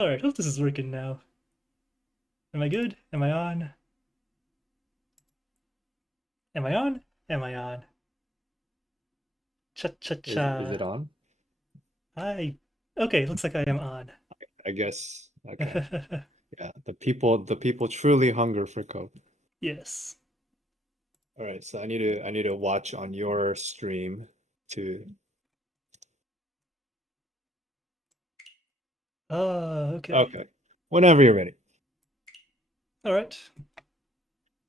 Alright, hope this is working now. Am I good? Am I on? Am I on? Am I on? Cha cha Is it cha. on? I. Okay, looks like I am on. I guess. Okay. Yeah. The people truly hunger for Coke. Yes. All right. So I need to watch on your stream to. Okay. Okay. Whenever you're ready. Alright.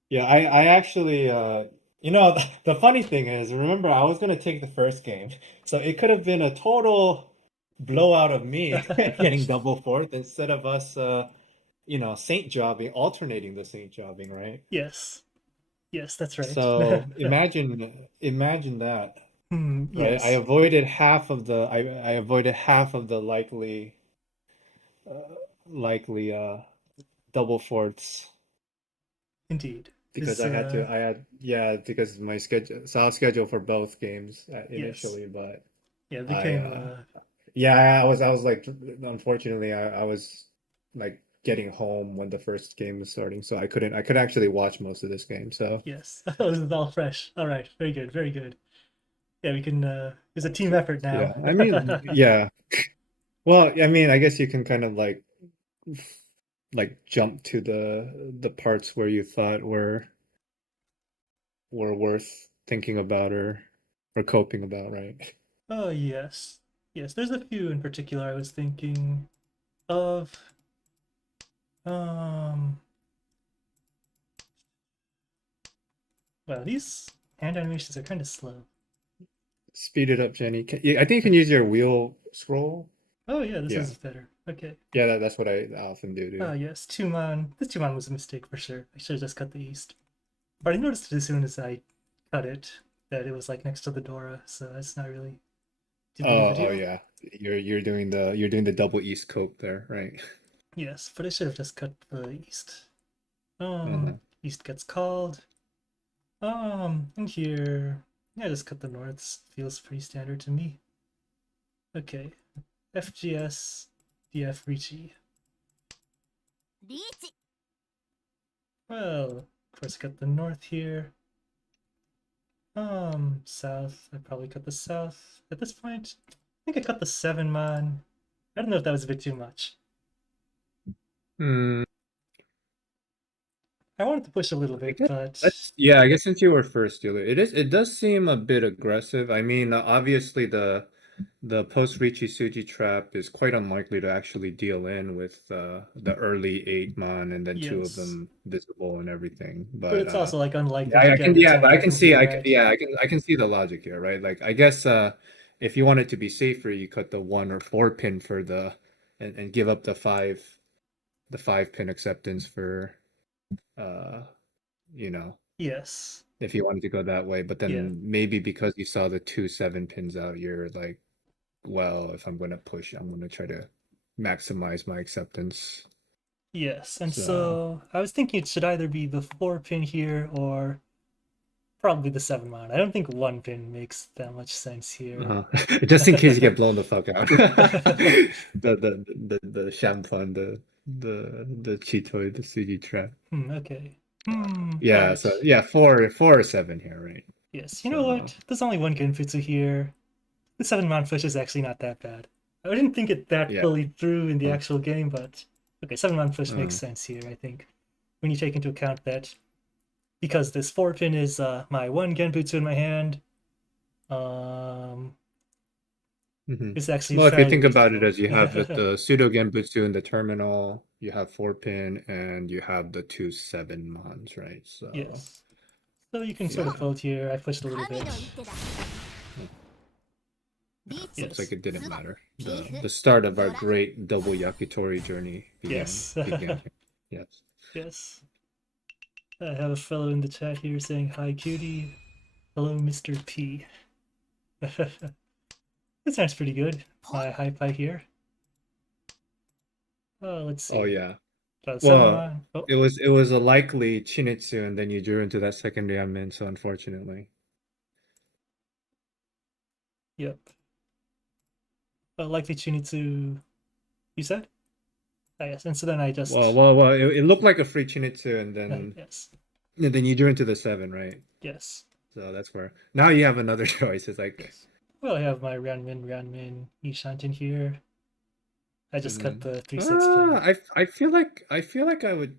Yeah. I actually the funny thing is, remember I was gonna take the first game, so it could have been a total blowout of me getting double fourth instead of us Saint jobbing, alternating the Saint jobbing, right? Yes. Yes, that's right. So imagine that, right? I Yes. avoided half of the I avoided half of the uh, likely double fourths Indeed. because Is, because my schedule so I was scheduled for both games yes. initially, but Yeah, it I became, yeah, I was like, unfortunately I was like getting home when the first game was starting, so I could actually watch most of this game. So yes. Oh, this is all fresh. Alright, very good, very good. Yeah, we can, it's a team effort yeah, now. I mean, yeah. Well, I mean, I guess you can kind of like jump to the parts where you thought were worth thinking about or coping about, right? Oh, yes. Yes, there's a few in particular I was thinking of. Um, well, these hand animations are kind of slow. Speed it up, Jenny. I think you can use your wheel scroll. Oh, yeah, this Yeah. is better. Okay. Yeah, that's what I often do Ah, too. yes, Tuman. This Tuman was a mistake for sure. I should have just cut the east. But I noticed it as soon as I cut it that it was like next to the Dora, so that's not really too big of a Oh, deal. yeah. You're doing the double East cope there, right? Yes, but I should have just cut the east. Uh-huh. East gets called. In here, yeah, just cut the norths. Feels pretty standard to me. Okay, FGS, DF Ricci. Well, of course, I got the north here. South. I probably cut the south. At this point, I think I cut the 7 man. I don't know if that was a bit too much. Hmm. I wanted to push a little I bit, guess but that's yeah, I guess since you were first dealer, it does seem a bit aggressive. I mean, obviously the post Richi Suji trap is quite unlikely to actually deal in with the early eight mon and then two of yes. them visible and everything. But But it's also like yeah, unlikely to get an but attack I right can from see here, right? I can see the logic here, right? Like I guess if you want it to be safer, you cut the 1 or 4 pin for and give up the 5 pin acceptance for uh you know Yes. if you wanted to go that way. But Yeah. then maybe because you saw the 2 7 pins out, you're like, well, if I'm going to push, I'm going to try to maximize my acceptance. Yes. And So, so I was thinking it should either be the 4 pin here or probably the 7 man. I don't think 1 pin makes that much sense here. just in case you get blown the fuck out, the shampoo, the cheatoy, the Suji trap. Okay. All Yeah, right. so yeah, 4 or 7 here, right? Yes. You know So what? There's only one Genputsu here. The 7 man push is actually not that bad. I didn't think it that yeah. fully through in the Uh, actual game, but okay, 7 man push makes uh, sense here, I think. When you take into account that because this 4 pin is my one Genputsu in my hand, um, hmm it's actually Well, if you fairly think about it reasonable. as you have the pseudo Genbutsu in the terminal, you have 4 pin, and you have the 2 7 mons, right? So, Yes. So you can sort of yeah. vote here. I pushed a little bit. Hmm. Yeah, looks like Yes. it didn't matter. The start of our great double yakitori journey Yes. began here. Yes. Yes. I have a fellow in the chat here saying hi, cutie. Hello, Mr. P. That sounds pretty good. My high pie here. Let's Oh see. yeah. Seven Well, man. Oh, it was a likely Chinitsu, and then you drew into that secondary admin, so unfortunately. yep. Likely Chinitsu. You said? Ah, yes, and so then I Well, just well, well. It looked like a free Chinitsu, yes, and then you drew into the seven, right? yes, So that's where now you have another choice. It's like, yes. Well, I have my Ranmin Ishanten here. I just cut mhm. the 3/6 pin. I feel like I would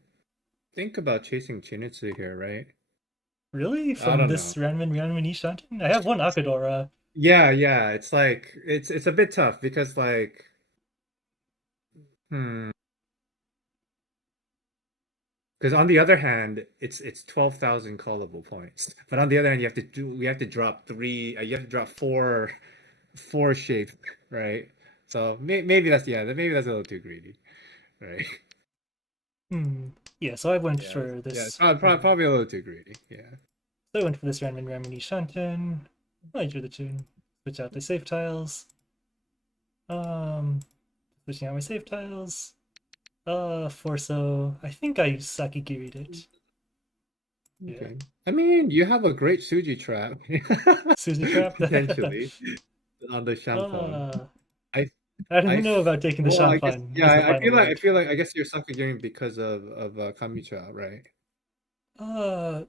think about chasing Chinitsu here, right? Really? I From don't know. this Ranmin Ishanten? I have one Akadora. Yeah, yeah. It's like it's a bit tough because like, hmm. Because on the other hand, it's 12,000 callable points. But on the other hand, you have to drop three. You have to drop four shapes, right? So maybe that's yeah. Maybe that's a little too greedy, right? Hmm. Yeah, so I went Yeah, for yeah. It's this probably a little too greedy. Yeah. so I went for this Ranmin Ishanten. I drew the tune. Switch out the save tiles. Um Switching out my save tiles. Forso. I think I Sakigiri'd it. Yeah. Okay. I mean, you have a great Suji trap Suzy trap. potentially on the Champon. uh I I I don't know f- about taking the well, I guess champagne yeah. as the I final I word. feel like I guess you're sucker getting because of Kamicha, right? Uh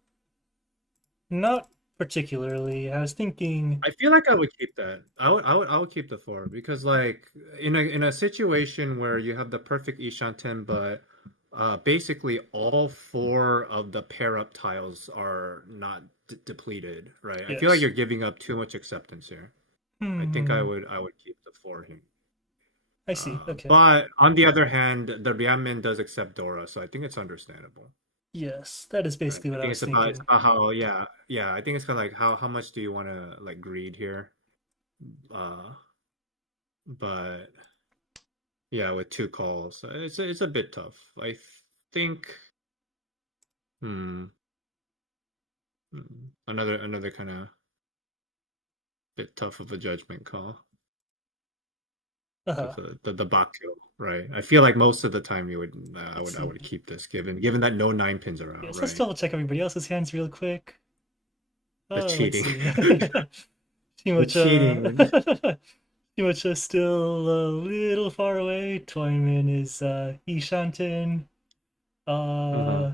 Not particularly. I was thinking I feel like I would keep that. I would keep the four because like in a situation where you have the perfect Ishanten, but basically all four of the pair up tiles are not depleted, right? I feel like yes. you're giving up too much acceptance here. I think Hmm. I would keep the four here. I see. Okay. But on the other hand, the Ryanman does accept Dora, so I think it's understandable. Yes, that is Right. basically I what I think was it's thinking. about how I think it's kind of like how much do you want to like greed here? Uh but yeah, with two calls, it's a bit tough. I think hmm, another kind of bit tough of a judgment call Uh-huh. with the Bakugo, right? I feel like most of the time you would Let's I see. would keep this given that no nine pins are out, Yes, let's right? double check everybody else's hands real quick. The Let's cheating, see. the Shimocha. cheating. Shimocha's still a little far away. Toyman is Ishanten. Uh-huh. Uh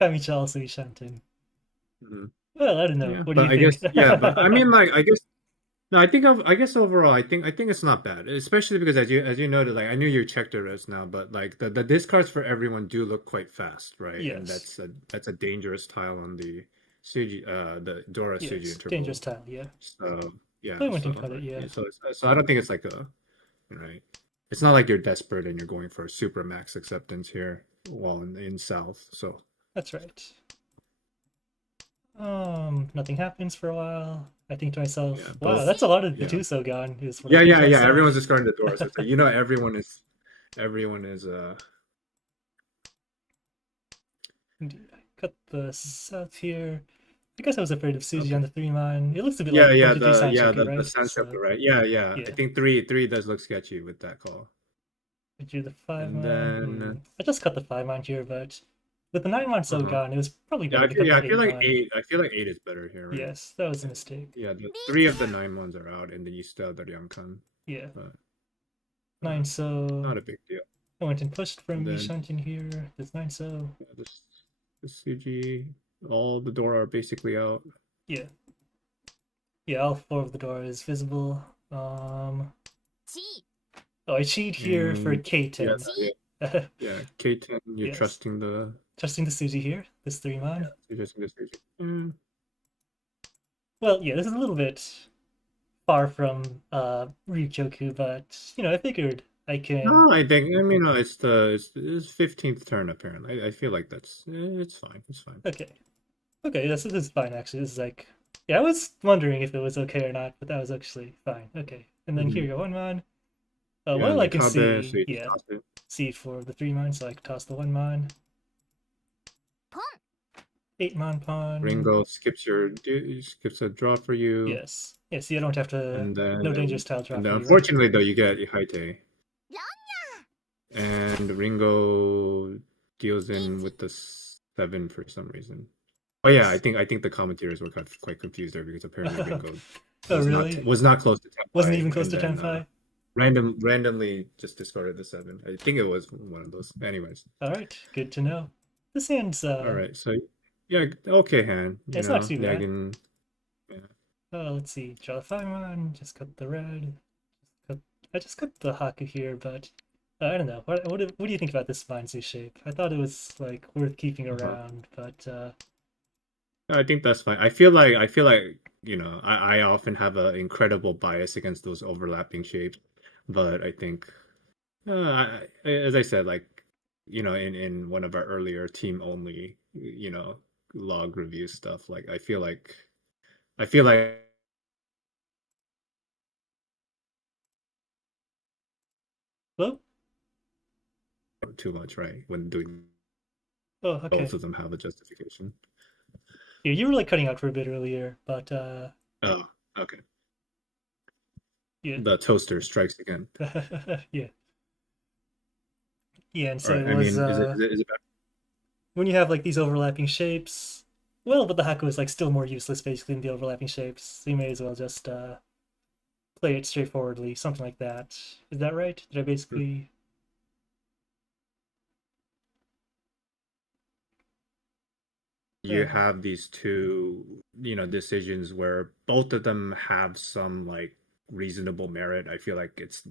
Kamicha also Ishanten. Mhm. Well, I don't know. Yeah, What do but you I think? guess yeah, but I mean like I guess no, I guess overall, I think it's not bad, especially because as you noted, like I knew you checked the rest now, but like the discards for everyone do look quite fast, right? And Yes. that's a dangerous tile on the Dora Suji Yes. Dangerous interval. tile, yeah. So yeah, I went and cut it, yeah. so I don't think it's like right. It's not like you're desperate and you're going for a super max acceptance here while in South. So That's right. Nothing happens for a while. I think to yeah, myself, wow, both that's a lot of yeah Vituso gone, is what I yeah think yeah to yeah. Everyone's myself. discarding the Dora, so it's like, everyone is Indeed. I cut the south here. I guess I was afraid of Suji okay. on the 3-man. It looks a bit like Bojiji Sanshoku, The right? sense of the So, right. Yeah, yeah. I yeah. think three does look sketchy with that call. I drew the And 5-man. then I just cut the 5-man here, but with the 9-man so uh-huh. gone, it was probably better to cut Yeah, the I feel like 8-man. eight. I feel like eight is better here, right? Yes, that was a Yeah, mistake. yeah. The three of the nine ones are out, and then you still have the Ryamkan, Yeah. but 9 so. not a big deal. I went and pushed And from then Yishantin here. There's 9 so. the Suji, all the door are basically out. Yeah. Yeah, all 4 of the doors is visible. Oh, I cheat here for And yeah, K10. yeah. K10, you're Yes. trusting the Trusting the Suji here, this 3-man. you're trusting the Suji. Mm. Well, yeah, this is a little bit far from Ryukyoku, but I figured I can. No, I mean, no, it's 15th turn apparently. I feel like it's fine. It's fine. Okay. Okay, this is fine actually. This is like, yeah, I was wondering if it was okay or not, but that was actually fine. Okay. And then here Mhm. you go, 1-man. Yeah, Well, and I then can Kabe, so see, you just yeah, toss it. see for the 3-man, so I can toss the 1-man. 8-man pawn. Ringo skips a draw for you, Yes. Yeah, see, I don't have to. and No dangerous then tile draw for you, right? unfortunately though you get Ihaite, and Ringo deals in with the seven for some reason. Oh yeah, Yes. I think the commentators were quite confused there because apparently Ringo Oh, really? was not close to Wasn't Tenpai, even close and to then Tenpai? randomly just discarded the 7. I think it was one of those. Anyways. All right, good to know. This hand's All right. So yeah, okay hand, it's not too yeah, bad. yeah. Let's see. Draw the 5 on, just cut the red. Cut, I just cut the Haku here, but I don't know. What do you think about this Manzu shape? I thought it was like worth keeping Uh-huh. around, but I think that's fine. I feel like, I often have an incredible bias against those overlapping shapes, but I think as I said, like, in one of our earlier team only, log review stuff, like I feel like well, too much, right? When doing oh, both okay. of them have a justification. Yeah, you were like cutting out for a bit earlier, but Oh, okay. yeah, The toaster strikes again. yeah, yeah. And All so right. it I was mean, is it better? when you have like these overlapping shapes. Well, but the Haku is like still more useless basically than the overlapping shapes. So you may as well just play it straightforwardly, something like that. Is that right? Did I basically? You Uh, have these two, decisions where both of them have some like reasonable merit. I feel like it's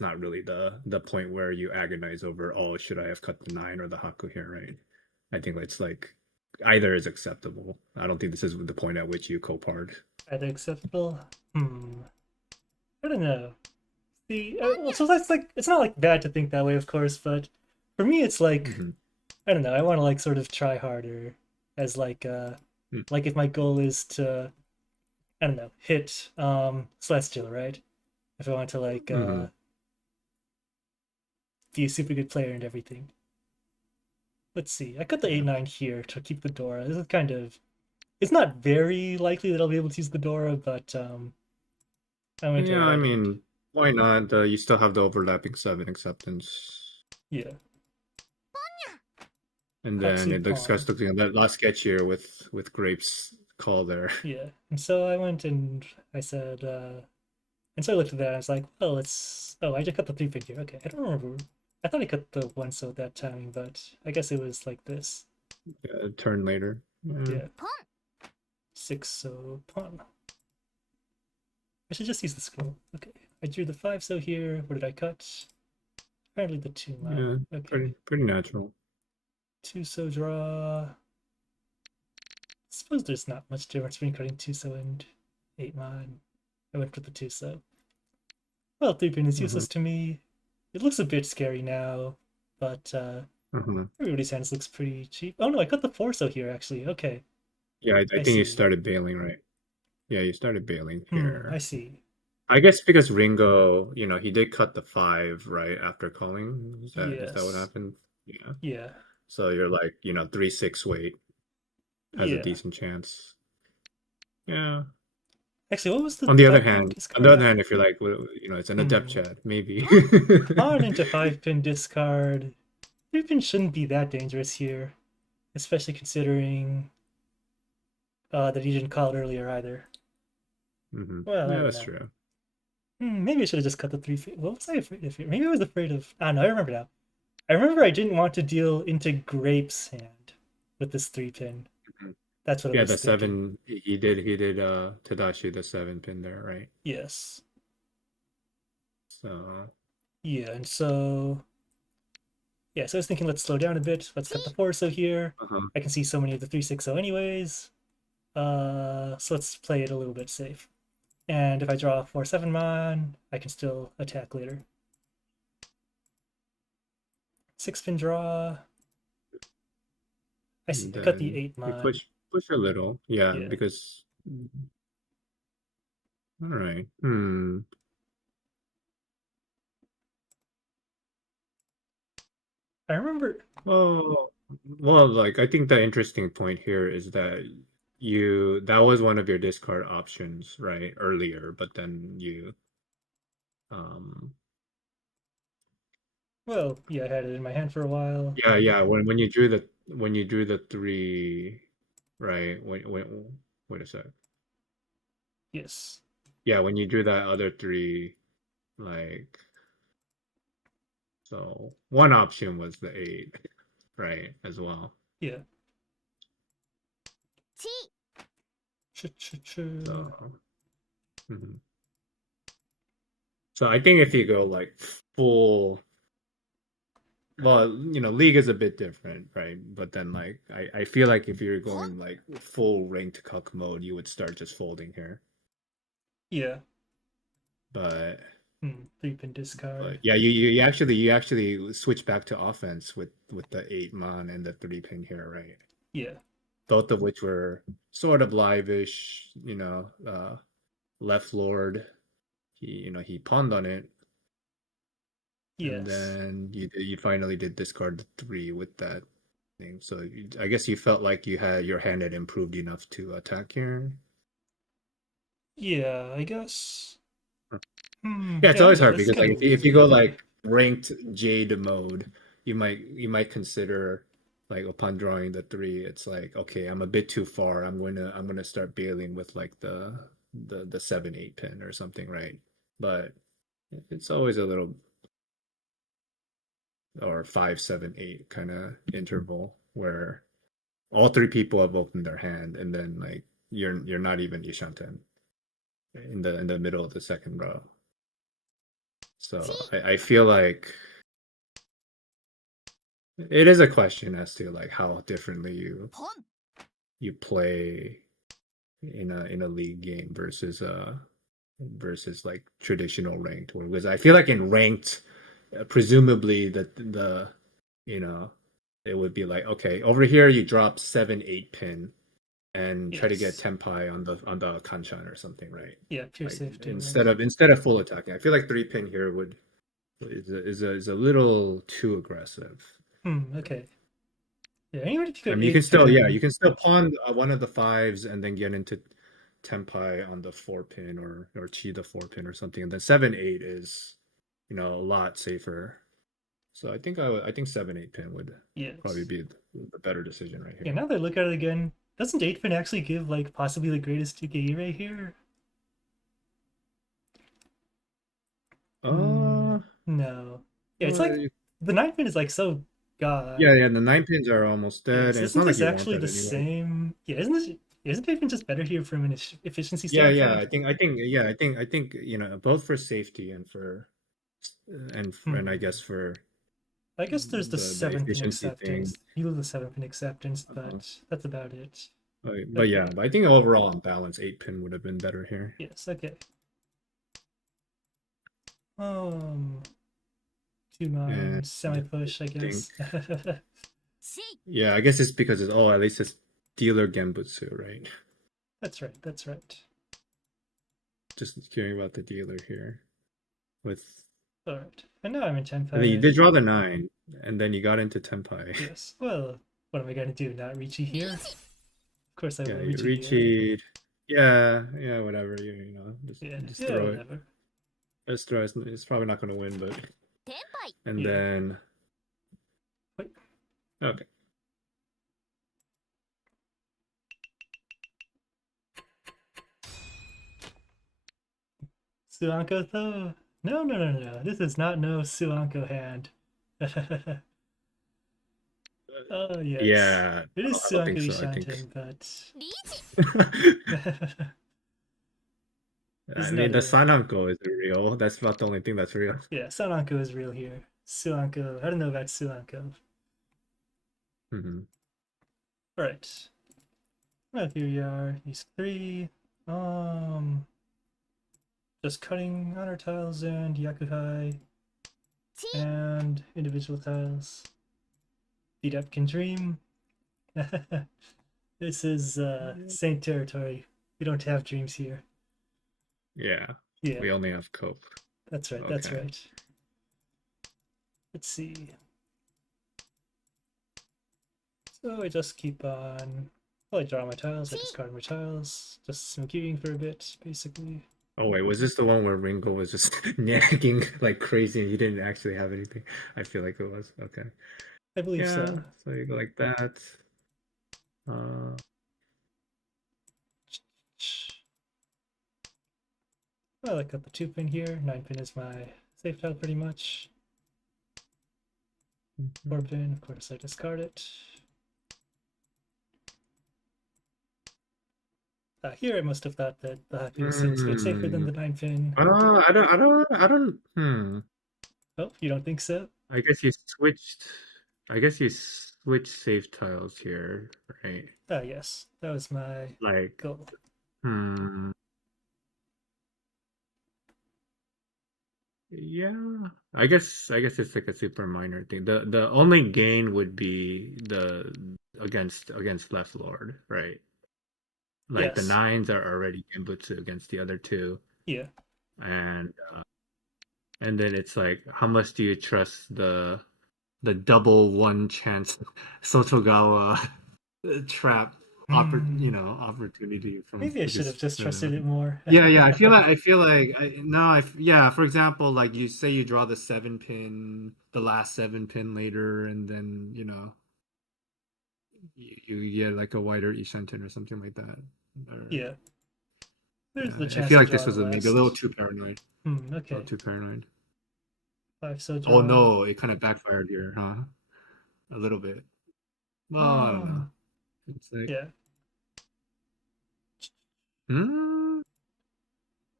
not really the point where you agonize over, oh, should I have cut the 9 or the Haku here, right? I think it's like either is acceptable. I don't think this is the point at which you copard. either acceptable. Hmm. I don't know. Well, so that's like it's not like bad to think that way, of course, but for me, it's like Hmm. I don't know. I want to like sort of try harder as like if my goal is to I don't know hit Celestial, right? If I want to like Hmm. be a super good player and everything. Let's see. I cut the Yeah. 8-9 here to keep the Dora. This is kind of it's not very likely that I'll be able to use the Dora, but I went Yeah, I ahead and mean, why not? You still have the overlapping 7 acceptance. yeah, And then Hatsu it looks pawn. starts looking a lot sketchier with Grape's call there. Yeah, and so I went and I said, and so I looked at that and I was like, well, let's. Oh, I just cut the 3 pin here. Okay, I don't remember. I thought I cut the 1 so at that timing, but I guess it was like this. Turn later. Yeah. Yeah, 6 so pawn. I should just use the scroll. Okay, I drew the 5 so here. What did I cut? Apparently the 2 man. Yeah, Okay, pretty natural. 2 so draw. Suppose there's not much difference between cutting 2 so and 8 man. I went for the 2 so. Well, 3 pin is Hmm. useless to me. It looks a bit scary now, but Hmm. everybody's hands looks pretty cheap. Oh no, I cut the 4 so here actually. Okay, Yeah, I I think you see. started bailing, right? Yeah, you started bailing I here. see. I guess because Ringo, he did cut the 5 right after calling. Is that what Yes. happened? Yeah. Yeah. So you're like, 3-6 weight has a Yeah. decent chance. Yeah. Actually, what was the On the other 5 pin hand, discard after? if you're like, well, it's an adept Hmm. chat, maybe. Pawn into 5 pin discard. 3 pin shouldn't be that dangerous here, especially considering that he didn't call it earlier either. Well, I Yeah, don't that's know. true. Maybe I should have just cut the 3 pin. What was I afraid of here? Maybe I was afraid of. Ah, no, I remember now. I remember I didn't want to deal into Grape's hand with this 3 pin. Mhm. That's what I Yeah, was the thinking. 7, he did Tadashi the 7 pin there, right? Yes. So, Yeah, and so yeah, so I was thinking let's slow down a bit. Let's cut the 4 so here. uh-huh. I can see so many of the 3-6-0 anyways. So let's play it a little bit safe. And if I draw a 4-7 mon, I can still attack later. 6 pin draw. I see. And I cut the then 8 we mon. push a little. Yeah, Yeah. because all right. I remember. Well, like I think the interesting point here is that that was one of your discard options, right, earlier, but then um Well, yeah, I had it in my hand for a while. yeah, when you drew the 3, right? Wait a sec. Yes. Yeah, when you drew that other 3, like So one option was the 8, right, as well. Yeah. Ch ch ch. So mhm. So I think if you go like full, well, League is a bit different, right? But then like I feel like if you're going like full ranked cuck mode, you would start just folding here. Yeah. But 3-pin discard. yeah, you actually switch back to offense with the 8 mon and the 3-pin here, right? Yeah. Both of which were sort of live-ish, left lord. He pawned on it, and Yes. then you finally did discard the 3 with that thing. So I guess you felt like your hand had improved enough to attack here. Yeah, I guess. Yeah, it's Yeah, I don't always know. hard That's because kind like of if you weird. go like ranked Jade mode, you might consider like upon drawing the 3, it's like, okay, I'm a bit too far. I'm gonna start bailing with like the 7-8 pin or something, right? But it's always a little, or 5-7-8 kind of interval where all 3 people have opened their hand, and then like you're not even Yishanten in the middle of the second row. So I feel like it is a question as to like how differently you play in a league game versus like traditional ranked, because I feel like in ranked, presumably the you know it would be like, okay, over here you drop 7-8 pin and try to get Yes. tempai on the kanchan or something, right? Yeah, pure Like safety, right? instead of full attacking, I feel like 3-pin here would is a little too aggressive. Okay. Yeah, even if you I go mean, you can eight still, yeah, pin, you can still pawn one of the 5s and then get into tempai on the 4-pin, or chi the 4-pin or something, and then 7-8 is, a lot safer. So I think 7-8 pin would probably yes. be the better decision right Yeah, here. now that I look at it again, doesn't 8 pin actually give like possibly the greatest 2KE right here? Uh, No. Yeah, it's like well, the 9 pin is like so god. yeah, the 9 pins are almost dead, Yes, and it's isn't not like this you want actually that the anyway. same? Yeah, isn't 8 pin just better here from an efficiency Yeah, yeah, standpoint? yeah, I think both for safety and and I guess for I guess there's the the 7 pin efficiency thing. acceptance. You lose the 7 pin acceptance, Uh, but that's about it. but yeah, Okay. but I think overall on balance, 8-pin would have been better here. Yes, okay. Um, 2 mon, And semi I push, I think, guess. yeah, I guess it's because at least it's dealer Genbutsu, right? That's right, that's right. Just caring about the dealer here. With Alright. And now I'm in And then you Tenpai. did draw the 9, and then you got into Tenpai. Yes. Well, what am I gonna do? Not Ricci here? Of course I Yeah, will you Ricci here. recheat. Yeah, whatever. Just Yeah, just yeah, throw it. whatever. Just throw it. It's probably not going to win, but and Yeah. then Wait. okay. Suanko though? No, no, no, no. This is not no Suanko hand. Oh, yes. Yeah, It is I don't Suanko think so. I think Ishanten, but this I is mean not the a. Sananko is real. That's about the only thing that's real. Yeah, Sananko is real here. Suanko. I don't know about Suanko. Hmm. Alright. Well, here we are. These 3. Um. Just cutting honor tiles and Yakuhai and individual tiles. Beat up can dream. This is Saint territory. We don't have dreams here. Yeah, Yeah, we only have cope. that's right. That's Okay. right. Let's see. So I just keep on. Well, I draw my tiles. I discard my tiles. Just some queuing for a bit, basically. Oh wait, was this the one where Ringo was just nagging like crazy and he didn't actually have anything? I feel like it was. Okay. I believe Yeah, so. so you go like that. Uh, Well, I cut the 2 pin here. 9 pin is my safe tile pretty much. 4 Mhm. pin, of course I discard it. Here I must have thought that the Haku seems a bit safer than Mm. the 9 pin. I don't. Oh, you don't think so? I guess you switched. I guess you switched save tiles here, right? Ah, yes, that was my Like, goal. hmm. Yeah, I guess it's like a super minor thing. The only gain would be the against Left Lord, right? Like the Yes, nines are already Genbutsu against the other two, yeah. and and then it's like how much do you trust the double one chance Sotogawa trap Hmm. opportunity from Maybe I should have just just trusted it more. yeah, I feel like yeah, for example, like you say you draw the seven pin, the last seven pin later, and then you get like a wider Ishanten or something like that. Or Yeah, there's the yeah, I chance feel to like draw this the was maybe a little last. too paranoid. A little Okay. too paranoid. 5 so Oh draw. no, it kind of backfired here, huh? A little bit. Well, I don't know. Um, It's like, yeah. hmm.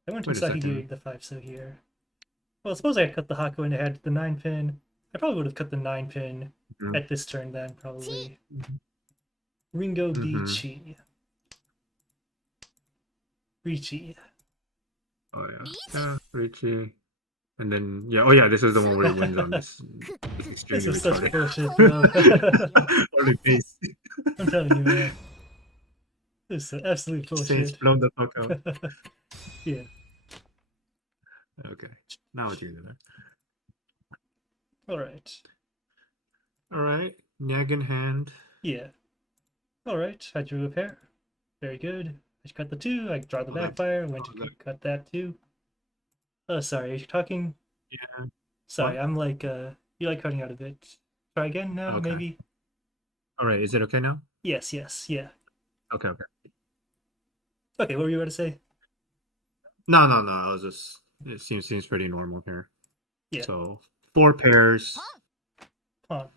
I went Wait a Misaki second. gearing the 5 so here. Well, suppose I cut the Haku and I had the 9 pin. I probably would have cut the 9 pin Mm-hmm. at this turn then, probably. Mm-hmm. Ringo B. Mm-hmm. Chi. Richi. Oh yeah. Yeah, Richie. And then yeah, oh yeah, this is the one where he wins on this. It's This extremely is such retarded. bullshit, bro. Only base. I'm telling you, man. This is absolute Saints bullshit. blown the fuck out. Yeah. Okay. Now what you do there? Alright. Alright. Nag in hand. Yeah. Alright. I drew a pair. Very good. I cut the 2. I draw the Oh that backfire. Went oh to that cut that too. Oh, sorry. Are you talking? yeah. Sorry, What? I'm like, you like cutting out a bit. Try again now, Okay. maybe? Alright, is it okay now? Yes, yes, yeah. Okay, okay. Okay, what were you about to say? No, no, no. I was just it seems pretty normal here. Yeah. So four pairs, Pawn.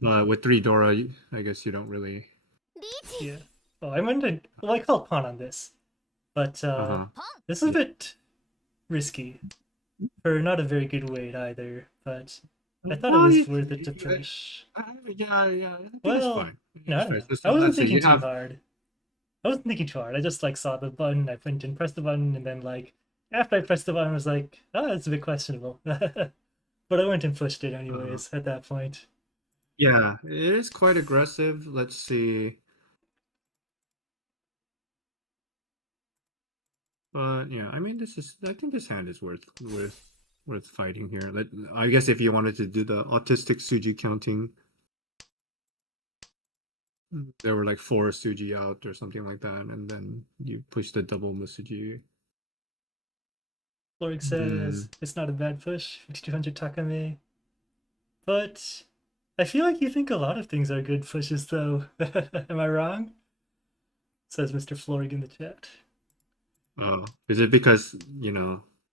but with three Dora, I guess you don't really. Yeah. Oh, I meant to. Well, I called pawn on this, but Uh-huh. this is a bit risky for not a very good weight either. But I thought it Well, was worth it to push. yeah, I think it's Well, fine. I think no, I it's don't fine. know. So I wasn't let's say thinking you too have. hard. I wasn't thinking too hard. I just like saw the button. I went and pressed the button, and then like after I pressed the button, I was like, oh, it's a bit questionable. But I went and pushed it Uh, anyways at that point. yeah, it is quite aggressive. Let's see. But yeah, I mean, this is. I think this hand is worth fighting here. I guess if you wanted to do the autistic Suji counting, there were like four Suji out or something like that, and then you push the double Musuji. Florg Hmm. says it's not a bad push, 5200 Takame. But I feel like you think a lot of things are good pushes, though. Am I wrong? Says Mr. Florg in the chat. Oh, is it because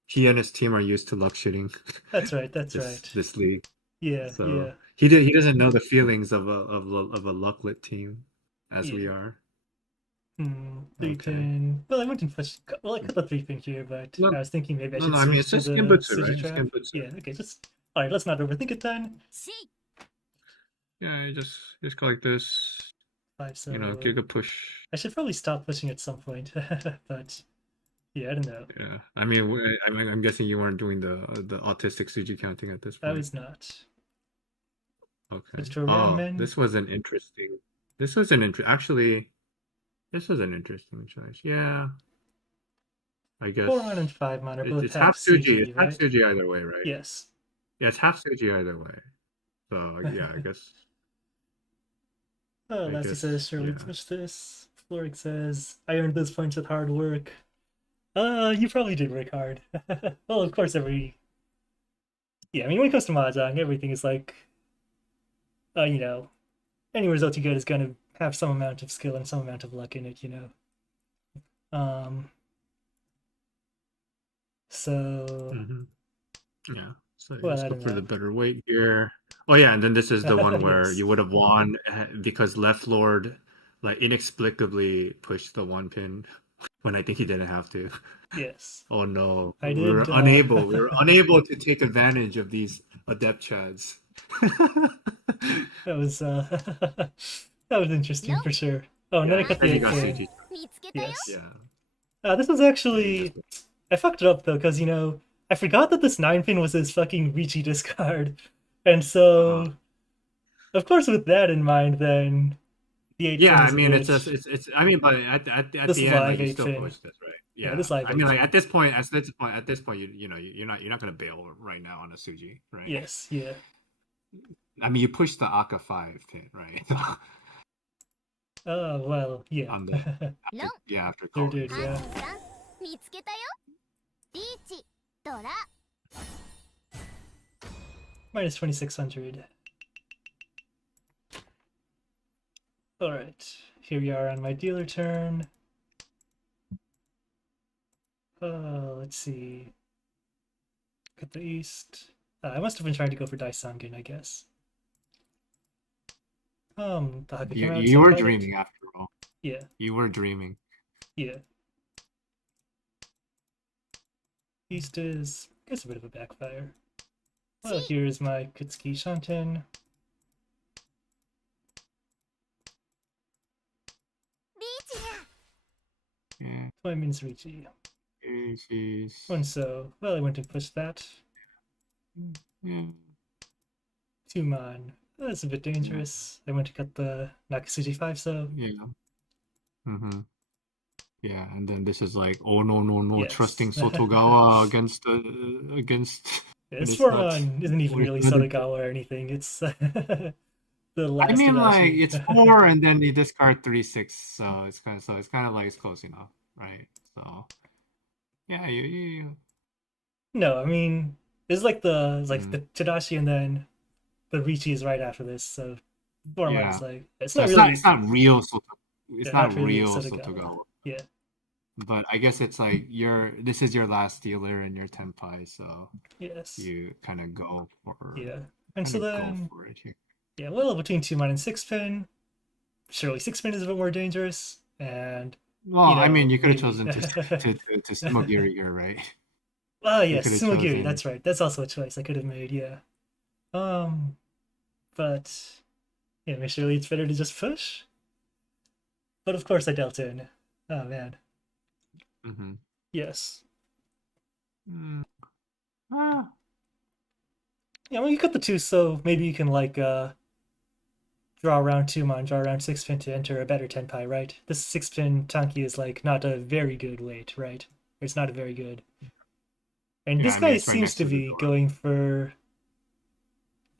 he and his team are used to luck shitting That's right, that's this right. this league, Yeah, so yeah. he doesn't know the feelings of a lucklet team, as we Yeah. are. Three Okay. pin. Well, I went and pushed. Well, I cut the 3 pin here, but No, I was thinking maybe I no, should no. I mean, switch it's to just the Genbutsu, Suji right? It's trap. Genbutsu. Yeah, okay, just. Alright, let's not overthink it then. Yeah, you just go like this. 5 so. Giga push. I should probably stop pushing at some point, but yeah, I don't know. Yeah, I mean, I'm guessing you weren't doing the autistic Suji counting at this I point. was not. Okay. Switch to a round Oh, men. this was an interesting. This was an inter. Actually, this was an interesting choice. Yeah, I guess 4 on and 5 mon are both it's half half Suji. It's CG, half right? Suji either way, right? Yes. Yeah, it's half Suji either way. So yeah, Oh, I Lassie says, guess, surely yeah. push this. Floric says, I earned those points with hard work. You probably did work hard. Well, of course, Yeah, I mean, when it comes to Mahjong, everything is like, uh, you know, any result you get is going to have some amount of skill and some amount of luck in it. Um, so, hmm Yeah. So well, let's I go don't for the know. better weight here. Oh yeah, and then this is the one where Yes. you would have won because Left Lord like inexplicably pushed the one pin when I think he didn't have to. Yes. Oh no, I did we were unable to take advantage of these adept chads. that was that was interesting for sure. Oh, and then I Yeah, cut then the you egg got pin. Suji. Yes. Yeah, This was yeah, you just actually I fucked it up though, because I forgot that this 9 pin was his fucking Ricci discard. And uh so of course with that in mind then the 8 yeah. pin I is a mean, bit it's. I mean, but at this the end, like live you 8 still pin. pushed this, right? Yeah, Yeah. this live I 8 mean, like pin. at this point, you're not gonna bail right now on a Suji, right? Yes, yeah. I mean, you pushed the Aka 5 pin, right? So, Well, yeah. on the after Sure calling. did, yeah. So Minus 2600. Alright, here we are on my dealer turn. Let's see. Got the east. I must have been trying to go for Daisangin, I guess. The Haka came out, so you I were cut it. dreaming after all. Yeah, You were dreaming. yeah. East is, I guess, a bit of a backfire. Well, here's my Kutsuki Shanten. Yeah. My Minzurichi. She's And so, well, I went and pushed that. yeah. Tuman. That's a bit Yeah. dangerous. I went to cut the Nakasuji 5, so Yeah. Mm-hmm. Yeah, and then this is like, oh no, no, no, yes. trusting Sotogawa against, and This it's not. Foreman isn't even really Sotogawa or anything. It's the I last mean, like Tadashi. it's four, and then you discard 3/6, so it's kind of like it's close enough, right? So yeah, No, I mean it's like mm, the Tadashi and then the Ricci is right after this. So Foreman is yeah. like it's So not really it's not not really real Sotogawa. Sotogawa, Yeah. but I guess it's like this is your last dealer and your tenpai, so Yes. you Yeah. And kind so of go then for it here. yeah, well between 2 mine and 6 pin, surely 6 pin is a bit more dangerous, and Well, I mean, you could have maybe. chosen to Smogiri here, right? Ah, You yes, could have Sumagiri. chosen. That's right. That's also a choice I could have made. Yeah. Um, but yeah, surely it's better to just push. But of course, I dealt in. Oh man. Mm-hmm. Yes. Mm, ah, Yeah. Well, you cut the two, so maybe you can like draw around two mon, draw around 6 pin to enter a better tenpai, right? This 6 pin Tanki is like not a very good weight, right? It's not a very good. And yeah, this I mean, guy it's right seems next to to the be door. going for.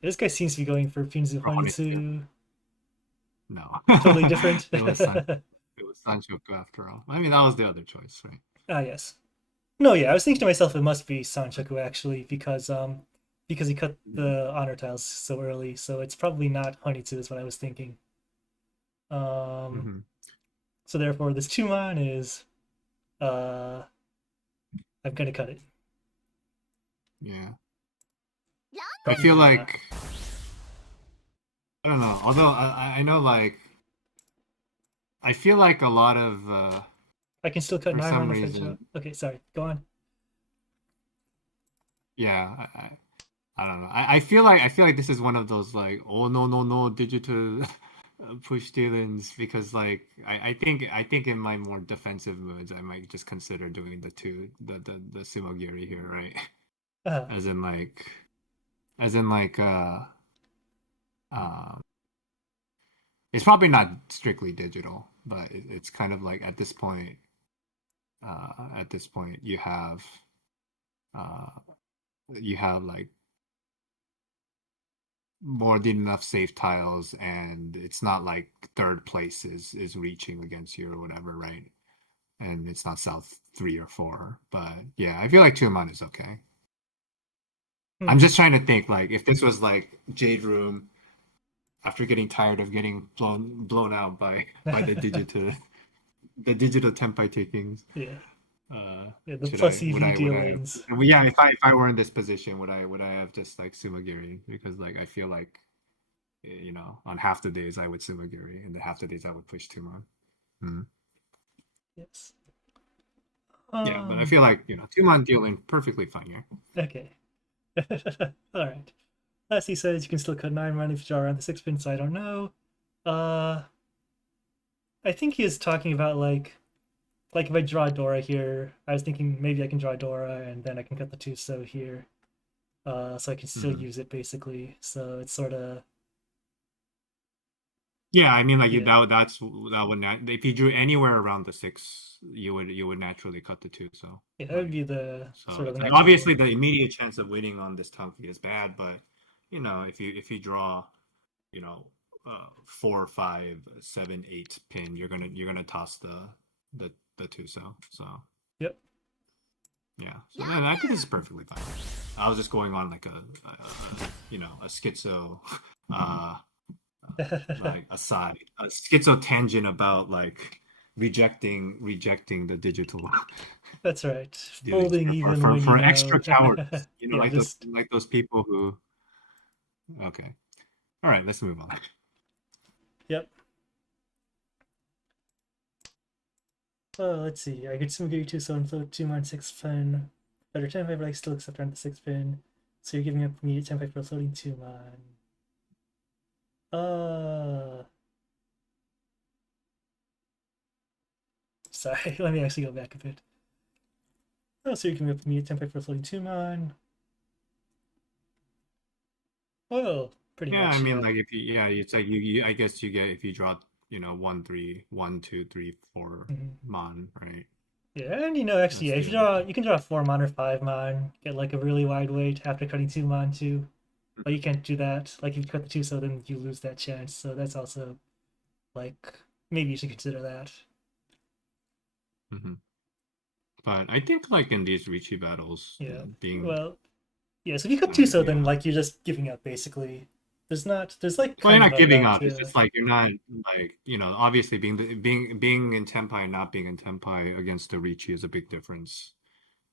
This guy seems to be going for Pinzu For Honitsu. Honitsu. No. Totally different. It was it was Sanchoku after all. I mean, that was the other choice, right? Ah, yes. No, yeah, I was thinking to myself it must be Sanchoku actually because he cut Mm-hmm. the honor tiles so early, so it's probably not Honitsu is what I was thinking. Um Mm-hmm. so therefore this Tumon is uh I'm gonna cut it. Yeah. I feel Yeah. like I don't know. Although I know like I feel like a lot of I can still cut for some Nairon if I draw. reason, Okay, sorry, go on. yeah, I don't know. I feel like this is one of those like, oh no, no, no, digital push dealings because like I think in my more defensive moods I might just consider doing the sumo giri here, right? Uh, As in like as in like um it's probably not strictly digital, but it's kind of like at this point uh you have like more than enough safe tiles and it's not like third place is reaching against you or whatever, right? And it's not south 3 or 4, but yeah, I feel like 2 amount is okay. I'm hmm. just trying to think like if this was like Jade Room after getting tired of getting blown out by the digital tempai takings. Yeah. Yeah, the should plus I EV would deal I have, wins. well, yeah, if I were in this position, would I have just like Sumagiri? Because like I feel like on half the days I would Sumagiri, and the half the days I would push Tumon. Mm. Yes. Yeah, but I Um. feel like Tumon dealing perfectly fine here. Okay. All right. As he says, you can still cut 9 mana if you draw around the 6 pin, so I don't know. Uh, I think he is talking about like if I draw Dora here, I was thinking maybe I can draw Dora and then I can cut the two so here. So I can still Hmm. use it basically. So it's sort of Yeah, I mean, like yeah, that would not if you drew anywhere around the six, you would naturally cut the two. So yeah, that would like be the so sort of it's the like natural. obviously the immediate chance of winning on this Tunky is bad, but if you draw you know 4, 5, 7, 8 pin, you're gonna toss the two. So Yep. yeah. So then I think this is perfectly fine. I was just going on like a schizo uh like a schizo tangent about like rejecting the digital That's right. dealings Folding for even when you for know. extra cowardice. Yeah, just Like those people who okay. All right, let's move on. yep. Let's see. I could still give you two so and float 2 6 pin. Better 10 5, but I still accept around the 6 pin. So you're giving up immediate 10 5 for floating 2 mon. Uh, sorry. Let me actually go back a bit. Oh, so you're giving up immediate 10 5 for floating 2 mon. Well, pretty Yeah, I much, mean yeah. like if you yeah, it's like you I guess you get if you draw 1 3 1 2 3 4 Mhm. mon, right? Yeah, and actually, That's yeah, the if you other draw, thing. you can draw 4 mon or 5 mon, get like a really wide weight after cutting 2 mon too. But you can't do that. Like if you cut the two, so then you lose that chance. So that's also like maybe you should consider that. Hmm. But I think like in these Ricci battles, Yeah. being Well, yeah. So if you cut two, so then yeah. like you're just giving up basically. There's like Well, you're kind of not a giving route up. It's to just like you're not like obviously being in Tenpai and not being in Tenpai against the Ricci is a big difference,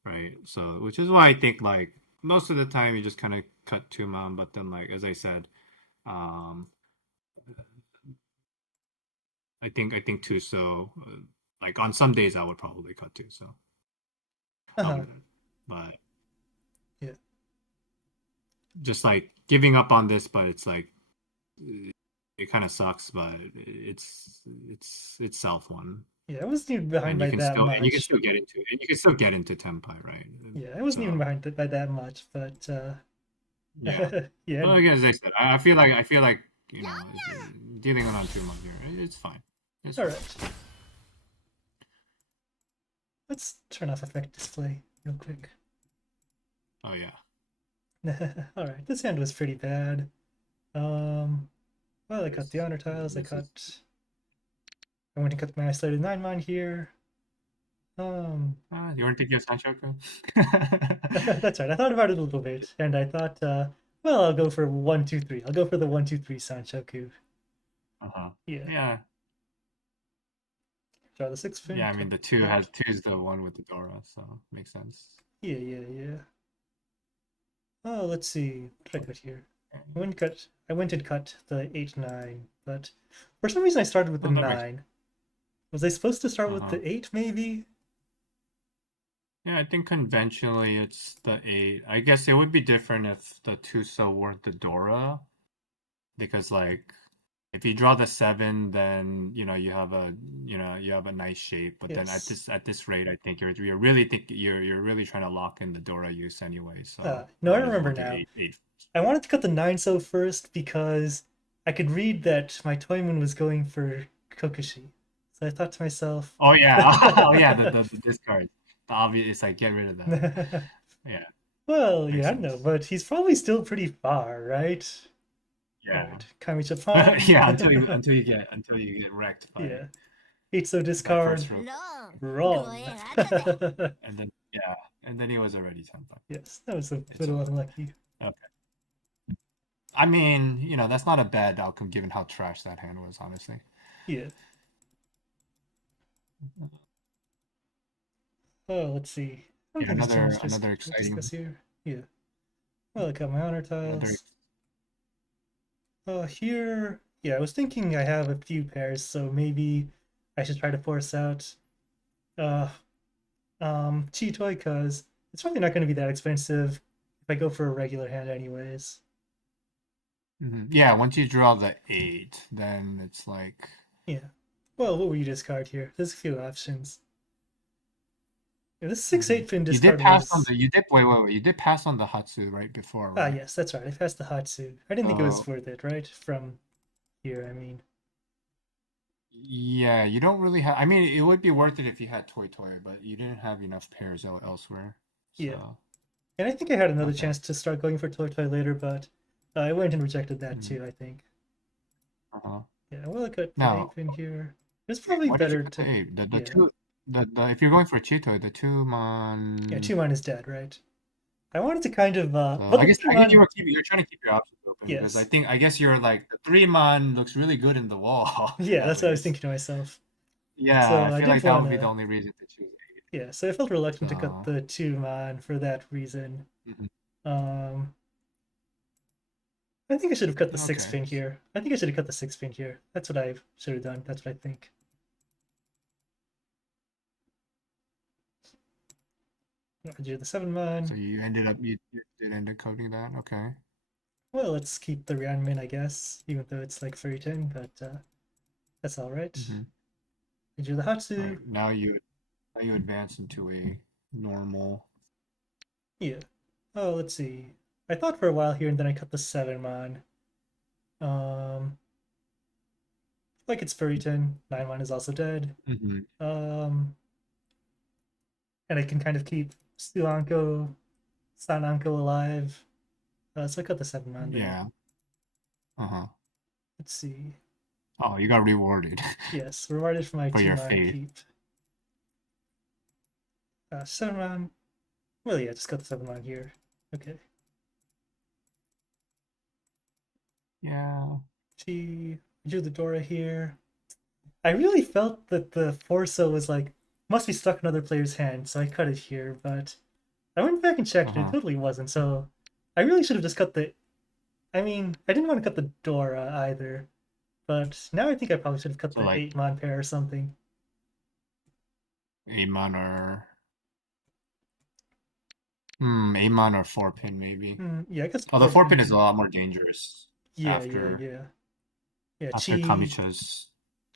right? So which is why I think like most of the time you just kind of cut two man, but then like as I said, um, I think two so like on some days I would probably cut two, so I'll uh-huh. get it. But Yeah. just like giving up on this, but it's like it kind of sucks, but it's self one. Yeah, I wasn't even behind And you by can that still much. get into Tenpai, right? And Yeah, I wasn't even so behind by that much, but yeah. yeah, Well, no. again, as I said, I feel like dealing on two months here, it's fine. It's All fine. right. Let's turn off effect display real quick. Oh yeah. All right, this hand was pretty bad. Um, well, I cut the honor tiles. This is I went and cut my isolated 9 mon here. Um, you weren't thinking of Sanchoku? that's right. I thought about it a little bit, and I thought, well, I'll go for 1 2 3. I'll go for the 1 2 3 Sanchoku. Uh-huh. Yeah, Yeah. draw the 6 pin, Yeah, I cut mean the two has that. two's the one with the Dora, so makes sense. Yeah, yeah, yeah. Oh, let's see. What did I cut here? I went and cut the 8 9, but for some reason I started with the Oh, that makes 9. Was I supposed to start with uh-huh. the 8 maybe? Yeah, I think conventionally it's the eight. I guess it would be different if the two so weren't the Dora, because like if you draw the seven, then you have a nice shape. But then Yes. at this rate, I think you're really trying to lock in the Dora use anyway. So No, I might as well remember do now. eight. I wanted to cut the 9 so first because I could read that my Toyman was going for Kokushi. So I thought to myself, Oh yeah, oh yeah, the discard. The obvious, it's like get rid of that. Yeah, well, makes yeah, I don't know, sense. but he's probably still pretty far, right? All Yeah, right, Kami Japan. yeah. Until you get wrecked Yeah, 8 so first discard. row, Wrong. and then yeah, and then he was already 10 bucks. Yes, that was a It's little over. unlucky. Okay. I mean, that's not a bad outcome given how trash that hand was, honestly. Yeah. Oh, let's see. I don't Yeah, think there's too much another to discuss exciting, here. Yeah. Well, I got my honor another. tiles. Here, yeah, I was thinking I have a few pairs, so maybe I should try to force out uh Chi Toy, because it's probably not going to be that expensive if I go for a regular hand anyways. Yeah, once you draw the 8, then it's like. Yeah. Well, what would you discard here? There's a few options. Yeah, this Mhm. 6/8 pin You did discard pass on was. the. You did wait. You did pass on the Hatsu right before, Ah, right? yes, that's right. I passed the Hatsu. I didn't think it was So worth it, right? From here, I mean. yeah, you don't really have. I mean, it would be worth it if you had Toy, but you didn't have enough pairs elsewhere. Yeah. So And I think I had another okay. chance to start going for Toy later, but I went and rejected that Mm, too, I think. uh-huh. Yeah, well, I cut the Now, 8 pin here. It's probably why did you better cut the to. 8? The Yeah. two, if you're going for Cheeto, the two Yeah, man. 2 man is dead, right? I wanted to kind of. So Well, the 3 I guess man. you're trying to keep your options open because Yes. I guess you're like the 3 man looks really good in the wall Yeah, at that's what I was least. thinking to myself. Yeah, So I I feel did like that want would be the to. only reason to choose 8. Yeah, so I felt reluctant to cut So the 2 man for that reason. mhm. Um, I think I should have cut the six Okay. pin here. I think I should have cut the 6 pin here. That's what I should have done. That's what I think. I do the 7 man. So you did end up coding that. Okay. Well, let's keep the Ryanman, I guess, even though it's like fairy 10, but that's all right. Mm-hmm. I do the All Hatsu. right. Now you advance into a normal. Yeah. Oh, let's see. I thought for a while here, and then I cut the 7 man. Um, like it's fairy 10. 9 man is also dead. Mm-hmm. Um, and I can kind of keep Stuanko, Sananko alive. So I cut the 7 man there. Yeah. Uh-huh. Let's see. Oh, you got rewarded Yes, rewarded for my for two your man faith. keep. 7 man. Well, yeah, just cut the 7 man here. Okay. Yeah. She drew the Dora here. I really felt that the Forza was like must be stuck in another player's hand, so I cut it here. But I went back and checked, and it Uh-huh. totally wasn't. So I really should have just cut the. I mean, I didn't want to cut the Dora either, but now I think I probably should have cut So the like 8 man pair or something. Amon or Amon or 4 pin maybe. Yeah, I guess Oh, the four 4 pin pin. is a lot more dangerous Yeah, yeah, after yeah, yeah. Chi Kamicha's